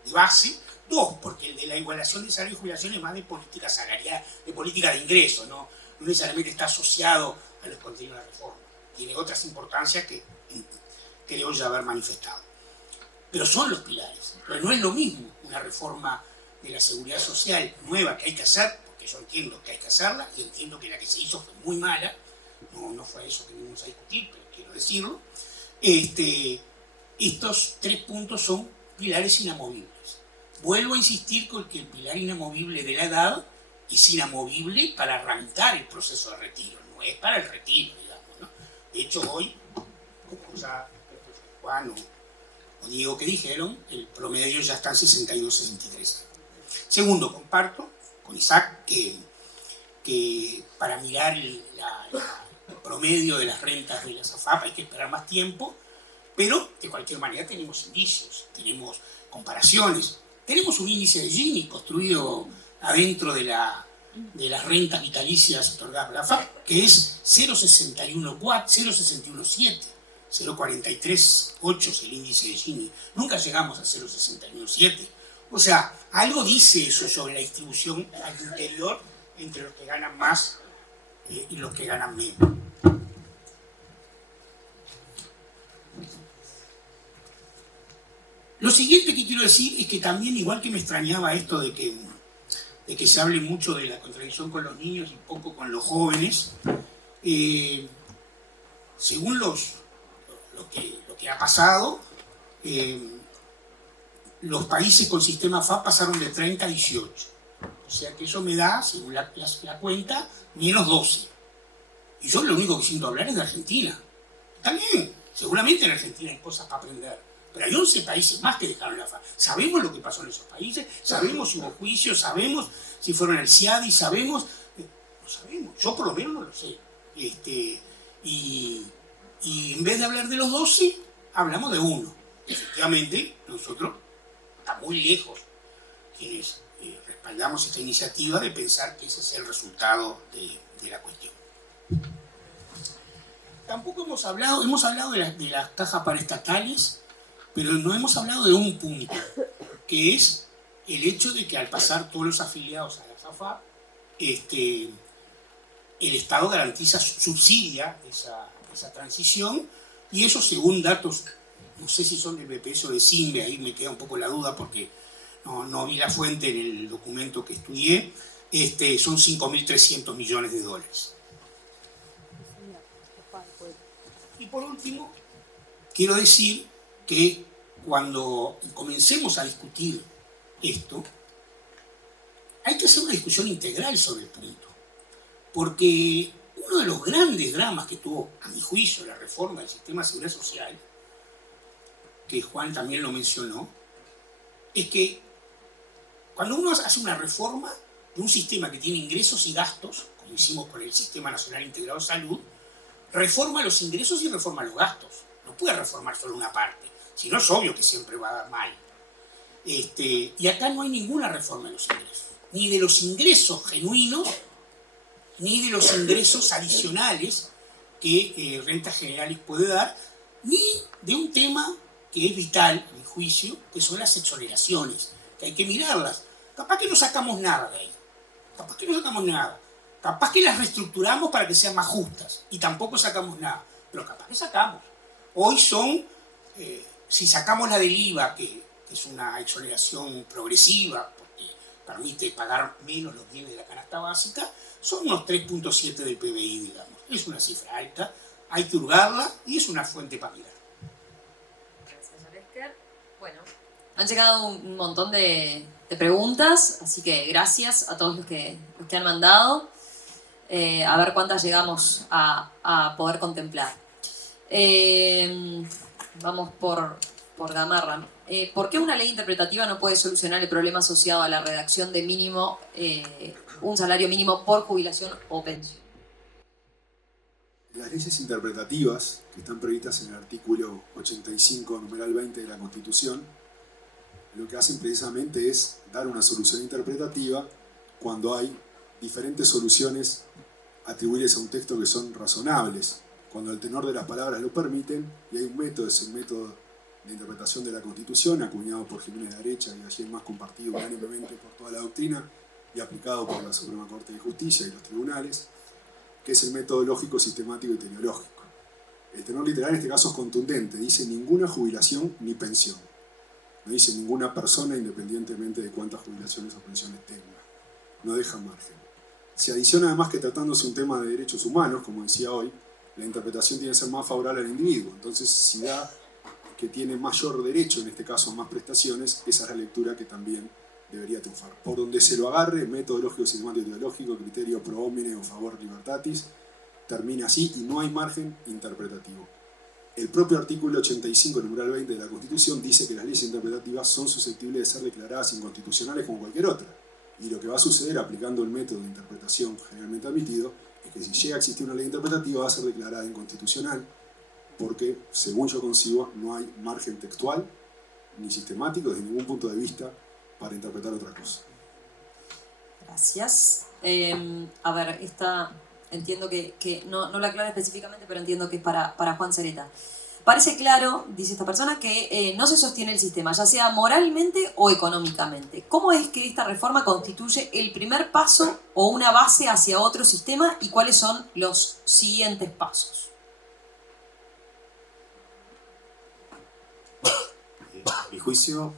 de base. Dos, porque el de la igualación de salario y jubilación es más de política salarial, de política de ingreso, no necesariamente está asociado a los contenidos de la reforma. Tiene otras importancias que creo ya haber manifestado. Pero son los pilares. Pero no es lo mismo una reforma de la seguridad social nueva que hay que hacer, que yo entiendo que hay que hacerla y entiendo que la que se hizo fue muy mala, no fue eso que vinimos a discutir, pero quiero decirlo. Estos 3 puntos son pilares inamovibles. Vuelvo a insistir con que el pilar inamovible de la edad es inamovible para arrancar el proceso de retiro, no es para el retiro, digamos, ¿no? De hecho, hoy, como ya Juan o Diego que dijeron, el promedio ya está en 62-63. Segundo, comparto con Isaac que para mirar el promedio de las rentas de las AFAP hay que esperar más tiempo, pero de cualquier manera tenemos indicios, tenemos comparaciones, tenemos un índice de Gini construido adentro de las rentas vitalicias otorgadas por la AFAP, que es 0,617, 0,438 es el índice de Gini. Nunca llegamos a 0,617. O sea, algo dice eso sobre la distribución al interior entre los que ganan más y los que ganan menos. Lo siguiente que quiero decir es que también, igual que me extrañaba esto de que se hable mucho de la contradicción con los niños y poco con los jóvenes, según lo que ha pasado, los países con sistema FAP pasaron de 30 a 18. O sea que eso me da, según la cuenta, menos 12. Y yo lo único que siento hablar es de Argentina. También, seguramente en Argentina hay cosas para aprender. Pero hay 11 países más que dejaron la FAP. Sabemos lo que pasó en esos países, sabemos si hubo juicios, sabemos si fueron al CIADI, sabemos. No sabemos, yo por lo menos no lo sé. Y en vez de hablar de los 12, hablamos de uno. Efectivamente, nosotros estamos muy lejos, quienes respaldamos esta iniciativa, de pensar que ese es el resultado de la cuestión. Tampoco hemos hablado de las cajas paraestatales, pero no hemos hablado de un punto, que es el hecho de que al pasar todos los afiliados a la AFAP, el Estado garantiza, subsidia esa transición, y eso, según datos, no sé si son del BPS o de CIMBE, ahí me queda un poco la duda porque no vi la fuente en el documento que estudié, son 5.300 millones de dólares. Y por último, quiero decir que cuando comencemos a discutir esto, hay que hacer una discusión integral sobre el punto. Porque uno de los grandes dramas que tuvo, a mi juicio, la reforma del sistema de seguridad social, que Juan también lo mencionó, es que cuando uno hace una reforma de un sistema que tiene ingresos y gastos, como hicimos con el Sistema Nacional Integrado de Salud, reforma los ingresos y reforma los gastos. No puede reformar solo una parte, si no es obvio que siempre va a dar mal. Y acá no hay ninguna reforma de los ingresos, ni de los ingresos genuinos, ni de los ingresos adicionales que Rentas Generales puede dar, ni de un tema que es vital, a mi juicio, que son las exoneraciones, que hay que mirarlas. Capaz que no sacamos nada de ahí, capaz que no sacamos nada, capaz que las reestructuramos para que sean más justas y tampoco sacamos nada, pero capaz que sacamos. Hoy son, si sacamos la del IVA, que es una exoneración progresiva, porque permite pagar menos los bienes de la canasta básica, son unos 3.7 del PBI, digamos. Es una cifra alta, hay que hurgarla y es una fuente para mirar. Gracias, Olesker. Bueno, han llegado un montón de preguntas, así que gracias a todos los que han mandado. A ver cuántas llegamos a poder contemplar. Vamos por Gamarra. ¿Por qué una ley interpretativa no puede solucionar el problema asociado a la redacción de mínimo, un salario mínimo por jubilación o pensión? Las leyes interpretativas, que están previstas en el artículo 85, numeral 20 de la Constitución, lo que hacen precisamente es dar una solución interpretativa cuando hay diferentes soluciones atribuibles a un texto que son razonables, cuando el tenor de las palabras lo permiten, y hay un método, es el método de interpretación de la Constitución, acuñado por Jiménez de Arecha y ayer más compartido unánimemente por toda la doctrina y aplicado por la Suprema Corte de Justicia y los tribunales, que es el método lógico, sistemático y teleológico. El tenor literal en este caso es contundente, dice ninguna jubilación ni pensión. No dice ninguna persona independientemente de cuántas jubilaciones o pensiones tenga. No deja margen. Se adiciona además que tratándose un tema de derechos humanos, como decía hoy, la interpretación tiene que ser más favorable al individuo. Entonces, si da que tiene mayor derecho, en este caso a más prestaciones, esa es la lectura que también debería triunfar. Por donde se lo agarre, metodológico, sistemático, teológico, criterio pro homine o favor libertatis, termina así y no hay margen interpretativo. El propio artículo 85, numeral 20 de la Constitución dice que las leyes interpretativas son susceptibles de ser declaradas inconstitucionales como cualquier otra. Y lo que va a suceder aplicando el método de interpretación generalmente admitido es que si llega a existir una ley interpretativa va a ser declarada inconstitucional porque, según yo concibo, no hay margen textual ni sistemático desde ningún punto de vista para interpretar otra cosa. Gracias. A ver, esta entiendo que no la aclara específicamente, pero entiendo que es para Juan Sereta. Parece claro, dice esta persona, que no se sostiene el sistema, ya sea moralmente o económicamente. ¿Cómo es que esta reforma constituye el primer paso o una base hacia otro sistema y cuáles son los siguientes pasos? A mi juicio,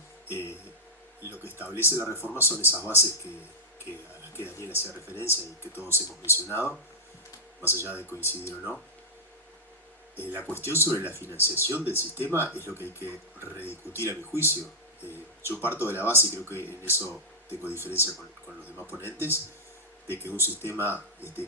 lo que establece la reforma son esas bases a las que Daniel hacía referencia y que todos hemos mencionado, más allá de coincidir o no. La cuestión sobre la financiación del sistema es lo que hay que rediscutir a mi juicio. Yo parto de la base, y creo que en eso tengo diferencia con los demás ponentes, de que un sistema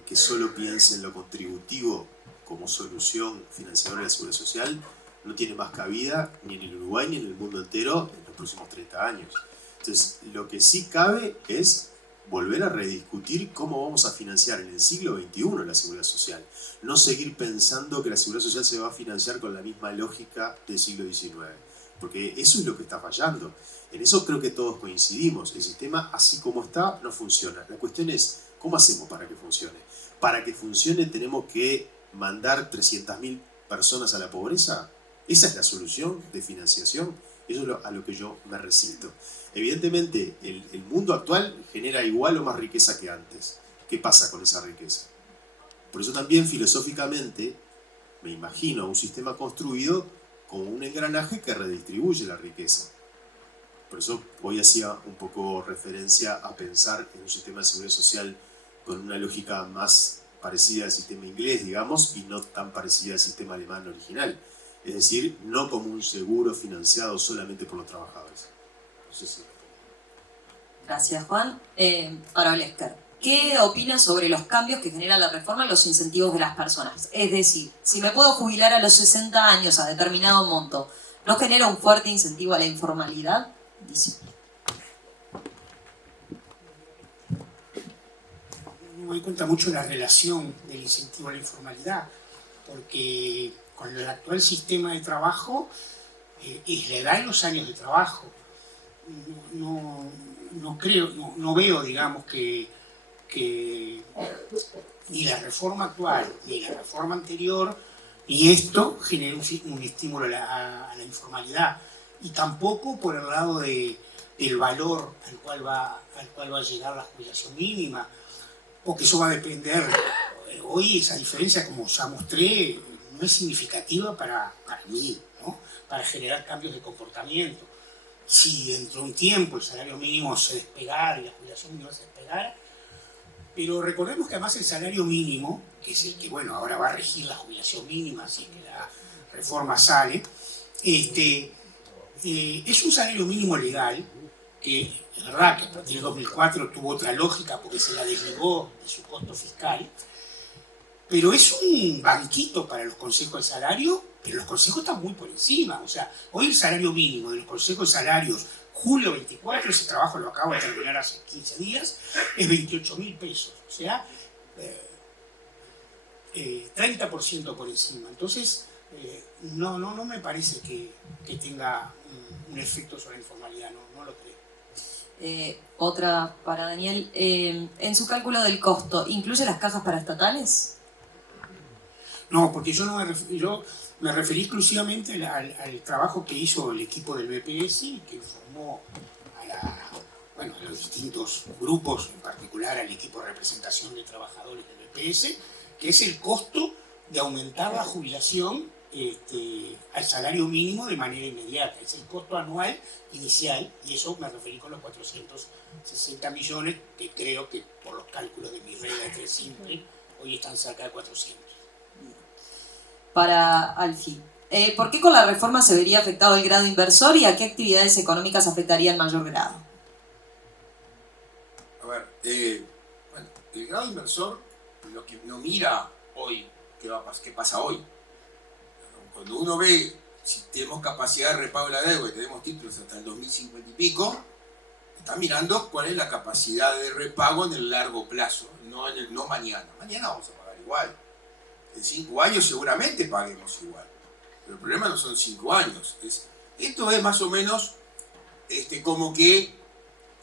que solo piense en lo contributivo como solución financiadora de la seguridad social no tiene más cabida ni en el Uruguay ni en el mundo entero en los próximos 30 años. Entonces, lo que sí cabe es volver a rediscutir cómo vamos a financiar en el siglo XXI la seguridad social. No seguir pensando que la seguridad social se va a financiar con la misma lógica del siglo XIX. Porque eso es lo que está fallando. En eso creo que todos coincidimos. El sistema, así como está, no funciona. La cuestión es, ¿cómo hacemos para que funcione? Para que funcione tenemos que mandar 300.000 personas a la pobreza. ¿Esa es la solución de financiación? Eso es a lo que yo me resisto. Evidentemente, el mundo actual genera igual o más riqueza que antes. ¿Qué pasa con esa riqueza? Por eso también, filosóficamente, me imagino un sistema construido como un engranaje que redistribuye la riqueza. Por eso hoy hacía un poco referencia a pensar en un sistema de seguridad social con una lógica más parecida al sistema inglés, digamos, y no tan parecida al sistema alemán original. Es decir, no como un seguro financiado solamente por los trabajadores. No sé si... Gracias, Juan. Ahora, Olesker, ¿qué opinas sobre los cambios que genera la reforma en los incentivos de las personas? Es decir, si me puedo jubilar a los 60 años a determinado monto, ¿no genera un fuerte incentivo a la informalidad? Dice. Me doy cuenta mucho de la relación del incentivo a la informalidad, porque con el actual sistema de trabajo es la edad y los años de trabajo. No veo, digamos, que ni la reforma actual ni la reforma anterior ni esto genere un estímulo a la informalidad, y tampoco por el lado del valor al cual va a llegar la jubilación mínima, porque eso va a depender. Hoy esa diferencia, como ya mostré, no es significativa para mí, ¿no? Para generar cambios de comportamiento. Si dentro de un tiempo el salario mínimo se despegara y la jubilación mínima se despegara, pero recordemos que además el salario mínimo, que es el que, bueno, ahora va a regir la jubilación mínima, así que la reforma sale, es un salario mínimo legal, que es verdad que a partir de 2004 tuvo otra lógica porque se la desligó de su costo fiscal, pero es un banquito para los consejos de salario, pero los consejos están muy por encima. O sea, hoy el salario mínimo de los consejos de salarios, julio 24, ese trabajo lo acabo de terminar hace 15 días, es 28.000 pesos. O sea, 30% por encima. Entonces, no me parece que tenga un efecto sobre la informalidad, no lo creo. Otra para Daniel. En su cálculo del costo, ¿incluye las cajas paraestatales? No, porque yo me referí exclusivamente al trabajo que hizo el equipo del BPS, que informó a los distintos grupos, en particular al equipo de representación de trabajadores del BPS, que es el costo de aumentar la jubilación al salario mínimo de manera inmediata. Es el costo anual inicial, y eso me referí con los 460 millones, que creo que por los cálculos de mi regla de tres simple, hoy están cerca de 400. Para Alfie, ¿por qué con la reforma se vería afectado el grado inversor y a qué actividades económicas afectaría en mayor grado? A ver, bueno, el grado inversor lo que no mira hoy, qué pasa hoy. Cuando uno ve si tenemos capacidad de repago de la deuda y tenemos títulos hasta el 2050 y pico, está mirando cuál es la capacidad de repago en el largo plazo, no mañana. Mañana vamos a pagar igual. En 5 años seguramente paguemos igual. Pero el problema no son 5 años. Esto es más o menos como que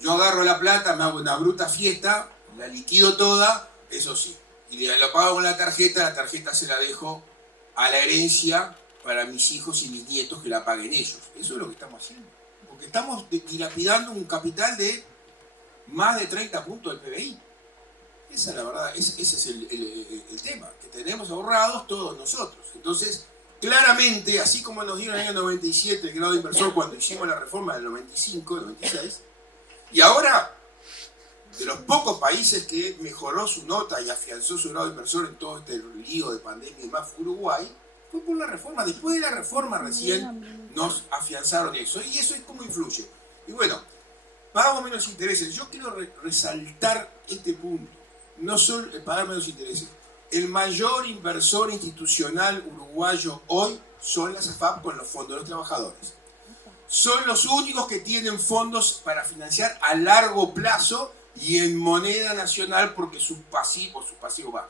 yo agarro la plata, me hago una bruta fiesta, la liquido toda, eso sí. Y la pago con la tarjeta se la dejo a la herencia para mis hijos y mis nietos que la paguen ellos. Eso es lo que estamos haciendo. Porque estamos dilapidando un capital de más de 30 puntos del PBI. Esa es la verdad, ese es el tema, que tenemos ahorrados todos nosotros. Entonces, claramente, así como nos dieron en el año 97 el grado inversor cuando hicimos la reforma del 95, del 96, y ahora, de los pocos países que mejoró su nota y afianzó su grado inversor en todo este lío de pandemia y más, fue Uruguay, fue por la reforma. Después de la reforma recién nos afianzaron eso. Y eso es cómo influye. Y bueno, pago menos intereses. Yo quiero resaltar este punto. No solo el pagar menos intereses. El mayor inversor institucional uruguayo hoy son las AFAP con los fondos de los trabajadores. Son los únicos que tienen fondos para financiar a largo plazo y en moneda nacional porque su pasivo va.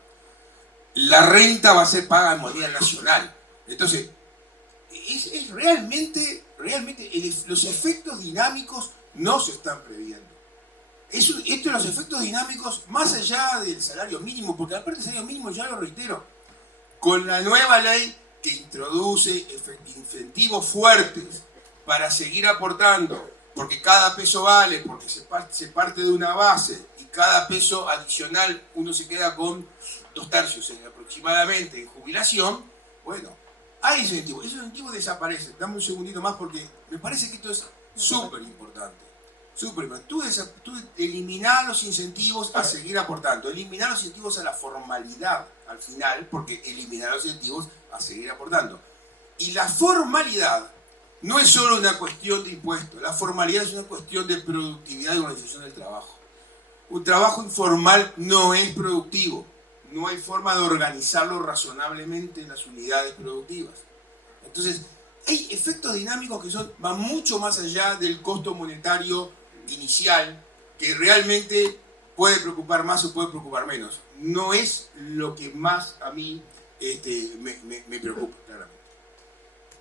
La renta va a ser paga en moneda nacional. Entonces, es realmente los efectos dinámicos no se están previendo. Esto los efectos dinámicos más allá del salario mínimo, porque aparte del salario mínimo, ya lo reitero, con la nueva ley que introduce incentivos fuertes para seguir aportando, porque cada peso vale, porque se parte de una base y cada peso adicional uno se queda con 2/3 aproximadamente en jubilación, bueno, hay incentivos. Esos incentivos desaparecen. Dame un segundito más porque me parece que esto es súper importante. Tú eliminar los incentivos a seguir aportando, eliminar los incentivos a la formalidad al final, porque eliminar los incentivos a seguir aportando. Y la formalidad no es solo una cuestión de impuestos, la formalidad es una cuestión de productividad y organización del trabajo. Un trabajo informal no es productivo, no hay forma de organizarlo razonablemente en las unidades productivas. Entonces, hay efectos dinámicos que van mucho más allá del costo monetario inicial, que realmente puede preocupar más o puede preocupar menos. No es lo que más a mí me preocupa, claramente.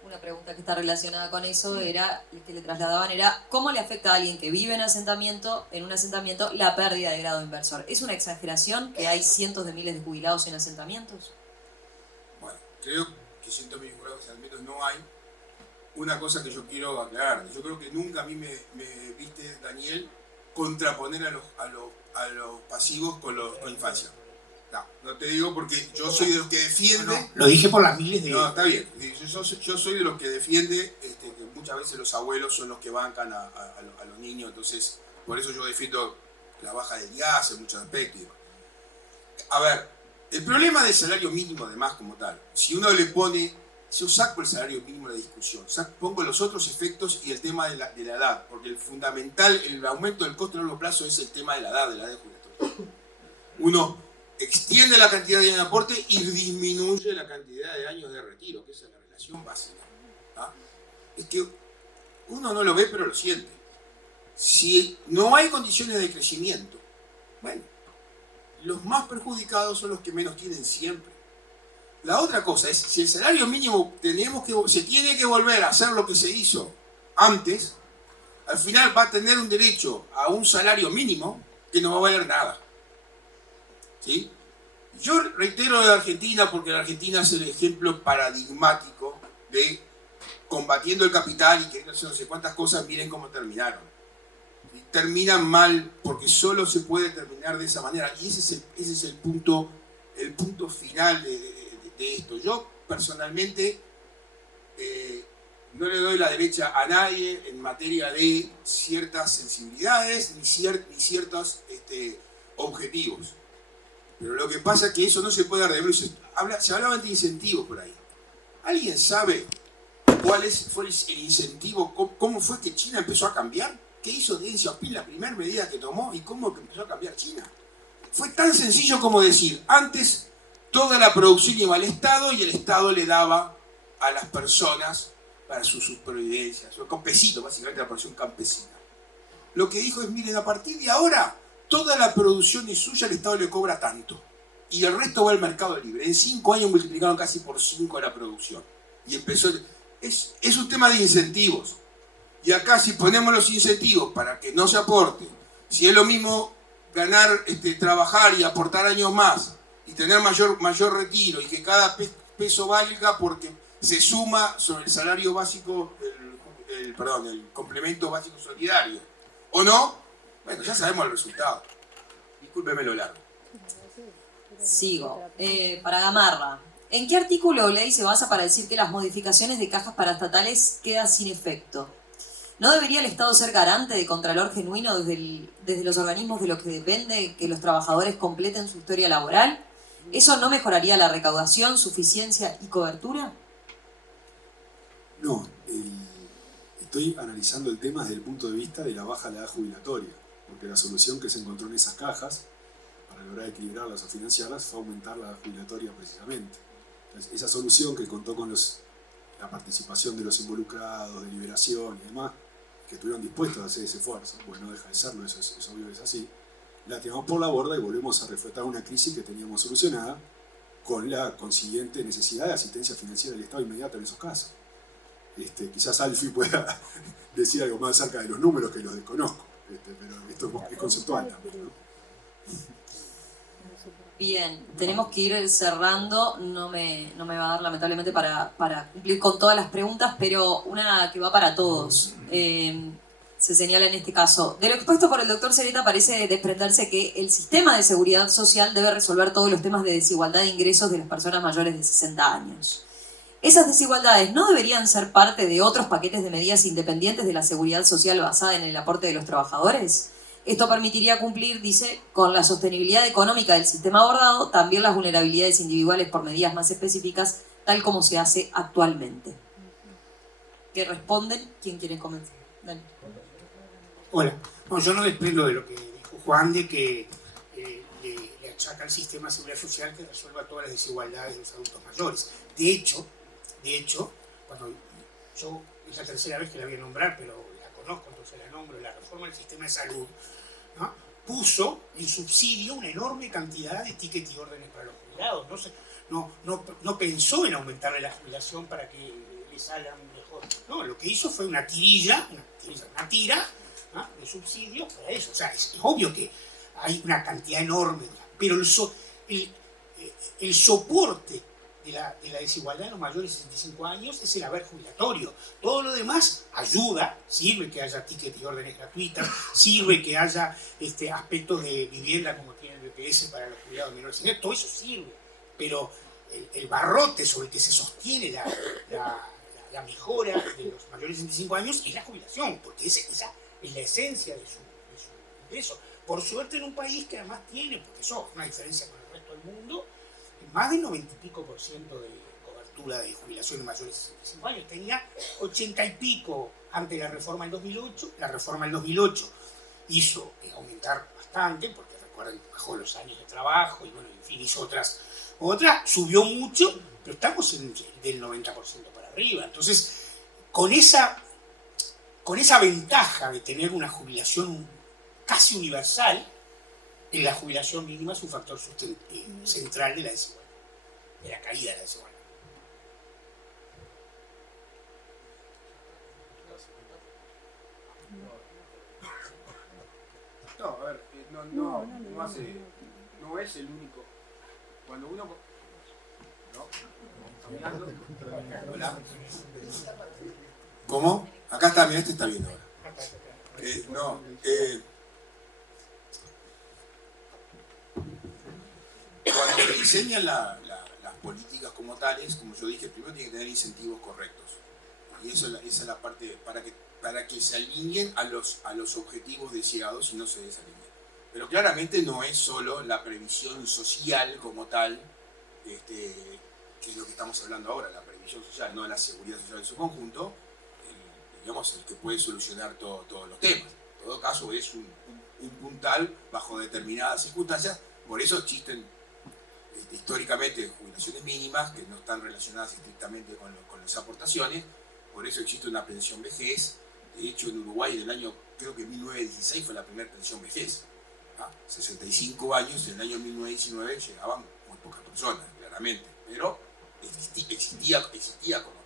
Una pregunta que está relacionada con eso era, que le trasladaban, era ¿cómo le afecta a alguien que vive en un asentamiento la pérdida de grado inversor? ¿Es una exageración que hay cientos de miles de jubilados en asentamientos? Bueno, creo que cientos de miles de jubilados en asentamientos no hay. Una cosa que yo quiero aclarar, yo creo que nunca a mí me viste, Daniel, contraponer a los pasivos con infancia. No te digo porque yo soy de los que defiende... Lo dije por las miles de... No, está bien. Yo soy de los que defiende que muchas veces los abuelos son los que bancan a los niños, entonces por eso yo defiendo la baja del IAS en muchos aspectos. A ver, el problema del salario mínimo además como tal, si uno le pone... Yo saco el salario mínimo de la discusión, pongo los otros efectos y el tema de la edad, porque el fundamental, el aumento del costo a largo plazo es el tema de la edad jubilatoria. Uno extiende la cantidad de años de aporte y disminuye la cantidad de años de retiro, que esa es la relación básica. Es que uno no lo ve pero lo siente. Si no hay condiciones de crecimiento, bueno, los más perjudicados son los que menos tienen siempre. La otra cosa es, si el salario mínimo se tiene que volver a hacer lo que se hizo antes, al final va a tener un derecho a un salario mínimo que no va a valer nada. ¿Sí? Yo reitero de Argentina porque la Argentina es el ejemplo paradigmático de combatiendo el capital y queriendo hacer no sé cuántas cosas, miren cómo terminaron. Y terminan mal porque solo se puede terminar de esa manera. Y ese es el punto final de esto. Yo personalmente no le doy la derecha a nadie en materia de ciertas sensibilidades ni ciertos objetivos. Pero lo que pasa es que eso no se puede dar de bruces. Se hablaba de incentivos por ahí. ¿Alguien sabe cuál fue el incentivo? ¿Cómo fue que China empezó a cambiar? ¿Qué hizo Deng Xiaoping, la primera medida que tomó? ¿Y cómo empezó a cambiar China? Fue tan sencillo como decir, antes toda la producción iba al Estado y el Estado le daba a las personas para su supervivencia. Su campesino, básicamente la producción campesina. Lo que dijo es, miren, a partir de ahora, toda la producción es suya, el Estado le cobra tanto. Y el resto va al mercado libre. En 5 años multiplicaron casi por 5 la producción. Y empezó... Es un tema de incentivos. Y acá si ponemos los incentivos para que no se aporte, si es lo mismo ganar, trabajar y aportar años más, y tener mayor retiro, y que cada peso valga porque se suma sobre el salario básico, el complemento básico solidario, ¿o no? Bueno, ya sabemos el resultado. Discúlpeme lo largo. Sigo. Para Gamarra, ¿en qué artículo o ley se basa para decir que las modificaciones de cajas paraestatales quedan sin efecto? ¿No debería el Estado ser garante de contralor genuino desde los organismos de los que depende que los trabajadores completen su historia laboral? ¿Eso no mejoraría la recaudación, suficiencia y cobertura? No, estoy analizando el tema desde el punto de vista de la baja de la edad jubilatoria, porque la solución que se encontró en esas cajas, para lograr equilibrarlas o financiarlas, fue aumentar la edad jubilatoria precisamente. Entonces, esa solución que contó con la participación de los involucrados, de liberación y demás, que estuvieron dispuestos a hacer ese esfuerzo, bueno, no deja de serlo, eso es obvio que es así, la tiramos por la borda y volvemos a reflotar una crisis que teníamos solucionada con la consiguiente necesidad de asistencia financiera del Estado inmediata en esos casos. Quizás Alfie pueda decir algo más acerca de los números que los desconozco, pero esto es conceptual también, ¿no? Bien, tenemos que ir cerrando, no me va a dar lamentablemente para cumplir con todas las preguntas, pero una que va para todos. Se señala en este caso, de lo expuesto por el doctor Sereta parece desprenderse que el sistema de seguridad social debe resolver todos los temas de desigualdad de ingresos de las personas mayores de 60 años. ¿Esas desigualdades no deberían ser parte de otros paquetes de medidas independientes de la seguridad social basada en el aporte de los trabajadores? Esto permitiría cumplir, dice, con la sostenibilidad económica del sistema abordado, también las vulnerabilidades individuales por medidas más específicas, tal como se hace actualmente. ¿Qué responden? ¿Quién quiere comenzar? Dale. Hola. No, yo no desprendo de lo que dijo Juan, de que le achaca al sistema de seguridad social que resuelva todas las desigualdades de los adultos mayores. De hecho, cuando yo, es la tercera vez que la voy a nombrar, pero la conozco, entonces la nombro, la reforma del sistema de salud, ¿no? Puso en subsidio una enorme cantidad de tickets y órdenes para los jubilados. No pensó en aumentarle la jubilación para que les salgan mejor. No, lo que hizo fue una tira, ¿no?, de subsidios para eso. O sea, es obvio que hay una cantidad enorme, pero el soporte de la desigualdad de los mayores de 65 años es el haber jubilatorio. Todo lo demás ayuda, sirve que haya tickets y órdenes gratuitas, sirve que haya aspectos de vivienda como tiene el BPS para los jubilados menores de edad, todo eso sirve. Pero el barrote sobre el que se sostiene la mejora de los mayores de 65 años es la jubilación, porque esa es la esencia de su ingreso. Por suerte en un país que además tiene, porque eso es una diferencia con el resto del mundo, más del 90% y pico de cobertura de jubilaciones mayores de 65 años. Tenía 80 y pico antes de la reforma del 2008. La reforma del 2008 hizo aumentar bastante, porque recuerden, bajó los años de trabajo y bueno, en fin, hizo otras, subió mucho, pero estamos del 90% para arriba. Entonces, con esa ventaja de tener una jubilación casi universal, en la jubilación mínima es un factor central de la desigualdad, de la caída de la desigualdad. No, a ver, no es el único. Cuando uno... ¿No? Hola. ¿Cómo? Acá está, mira, está viendo ahora. Cuando se diseñan las políticas como tales, como yo dije, primero tiene que tener incentivos correctos. Y esa es la parte para que se alineen a los objetivos deseados y no se desalineen. Pero claramente no es solo la previsión social como tal, que es lo que estamos hablando ahora, la previsión social, no la seguridad social en su conjunto, digamos, el que puede solucionar todos los temas. En todo caso, es un puntal bajo determinadas circunstancias, por eso existen históricamente jubilaciones mínimas que no están relacionadas estrictamente con las aportaciones, por eso existe una pensión vejez. De hecho, en Uruguay, en el año, creo que 1916 fue la primera pensión vejez. 65 años, en el año 1919 llegaban muy pocas personas, claramente, pero existía como tal.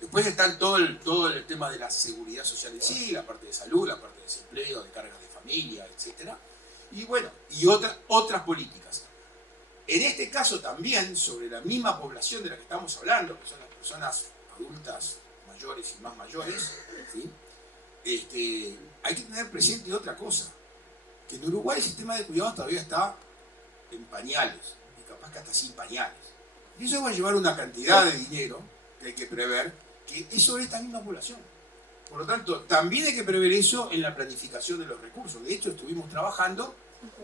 Después están todo el tema de la seguridad social en sí, la parte de salud, la parte de desempleo, de cargas de familia, etc. Y bueno, y otras políticas. En este caso también, sobre la misma población de la que estamos hablando, que son las personas adultas mayores y más mayores, ¿sí? Hay que tener presente otra cosa, que en Uruguay el sistema de cuidados todavía está en pañales, y capaz que hasta sin pañales. Y eso va a llevar una cantidad de dinero que hay que prever, que es sobre esta misma población. Por lo tanto, también hay que prever eso en la planificación de los recursos. De hecho, estuvimos trabajando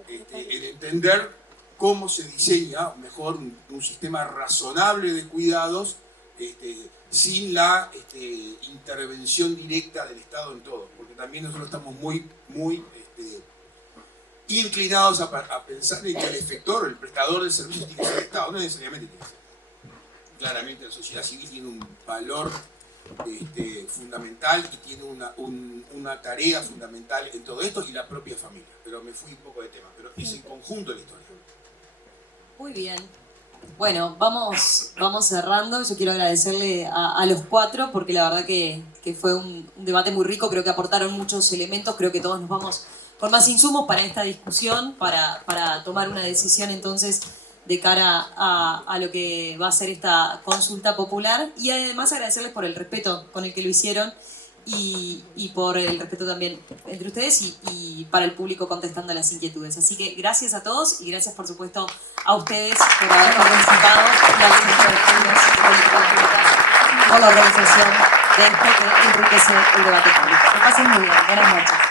en entender cómo se diseña mejor un sistema razonable de cuidados sin la intervención directa del Estado en todo. Porque también nosotros estamos muy inclinados a pensar en que el efector, el prestador del servicio tiene que ser el Estado, no necesariamente tiene que ser. Claramente la sociedad civil tiene un valor fundamental y tiene una tarea fundamental en todo esto, y la propia familia. Pero me fui un poco de tema, pero es el conjunto de la historia. Muy bien. Bueno, vamos cerrando. Yo quiero agradecerle a los cuatro, porque la verdad que fue un debate muy rico. Creo que aportaron muchos elementos. Creo que todos nos vamos con más insumos para esta discusión, para tomar una decisión entonces de cara a lo que va a ser esta consulta popular. Y además agradecerles por el respeto con el que lo hicieron, y por el respeto también entre ustedes y para el público contestando a las inquietudes. Así que gracias a todos, y gracias por supuesto a ustedes por haber participado, y al Centro de Estudios Políticas Públicas por la organización de esto que enriquece el debate público. Que pasen muy bien. Buenas noches.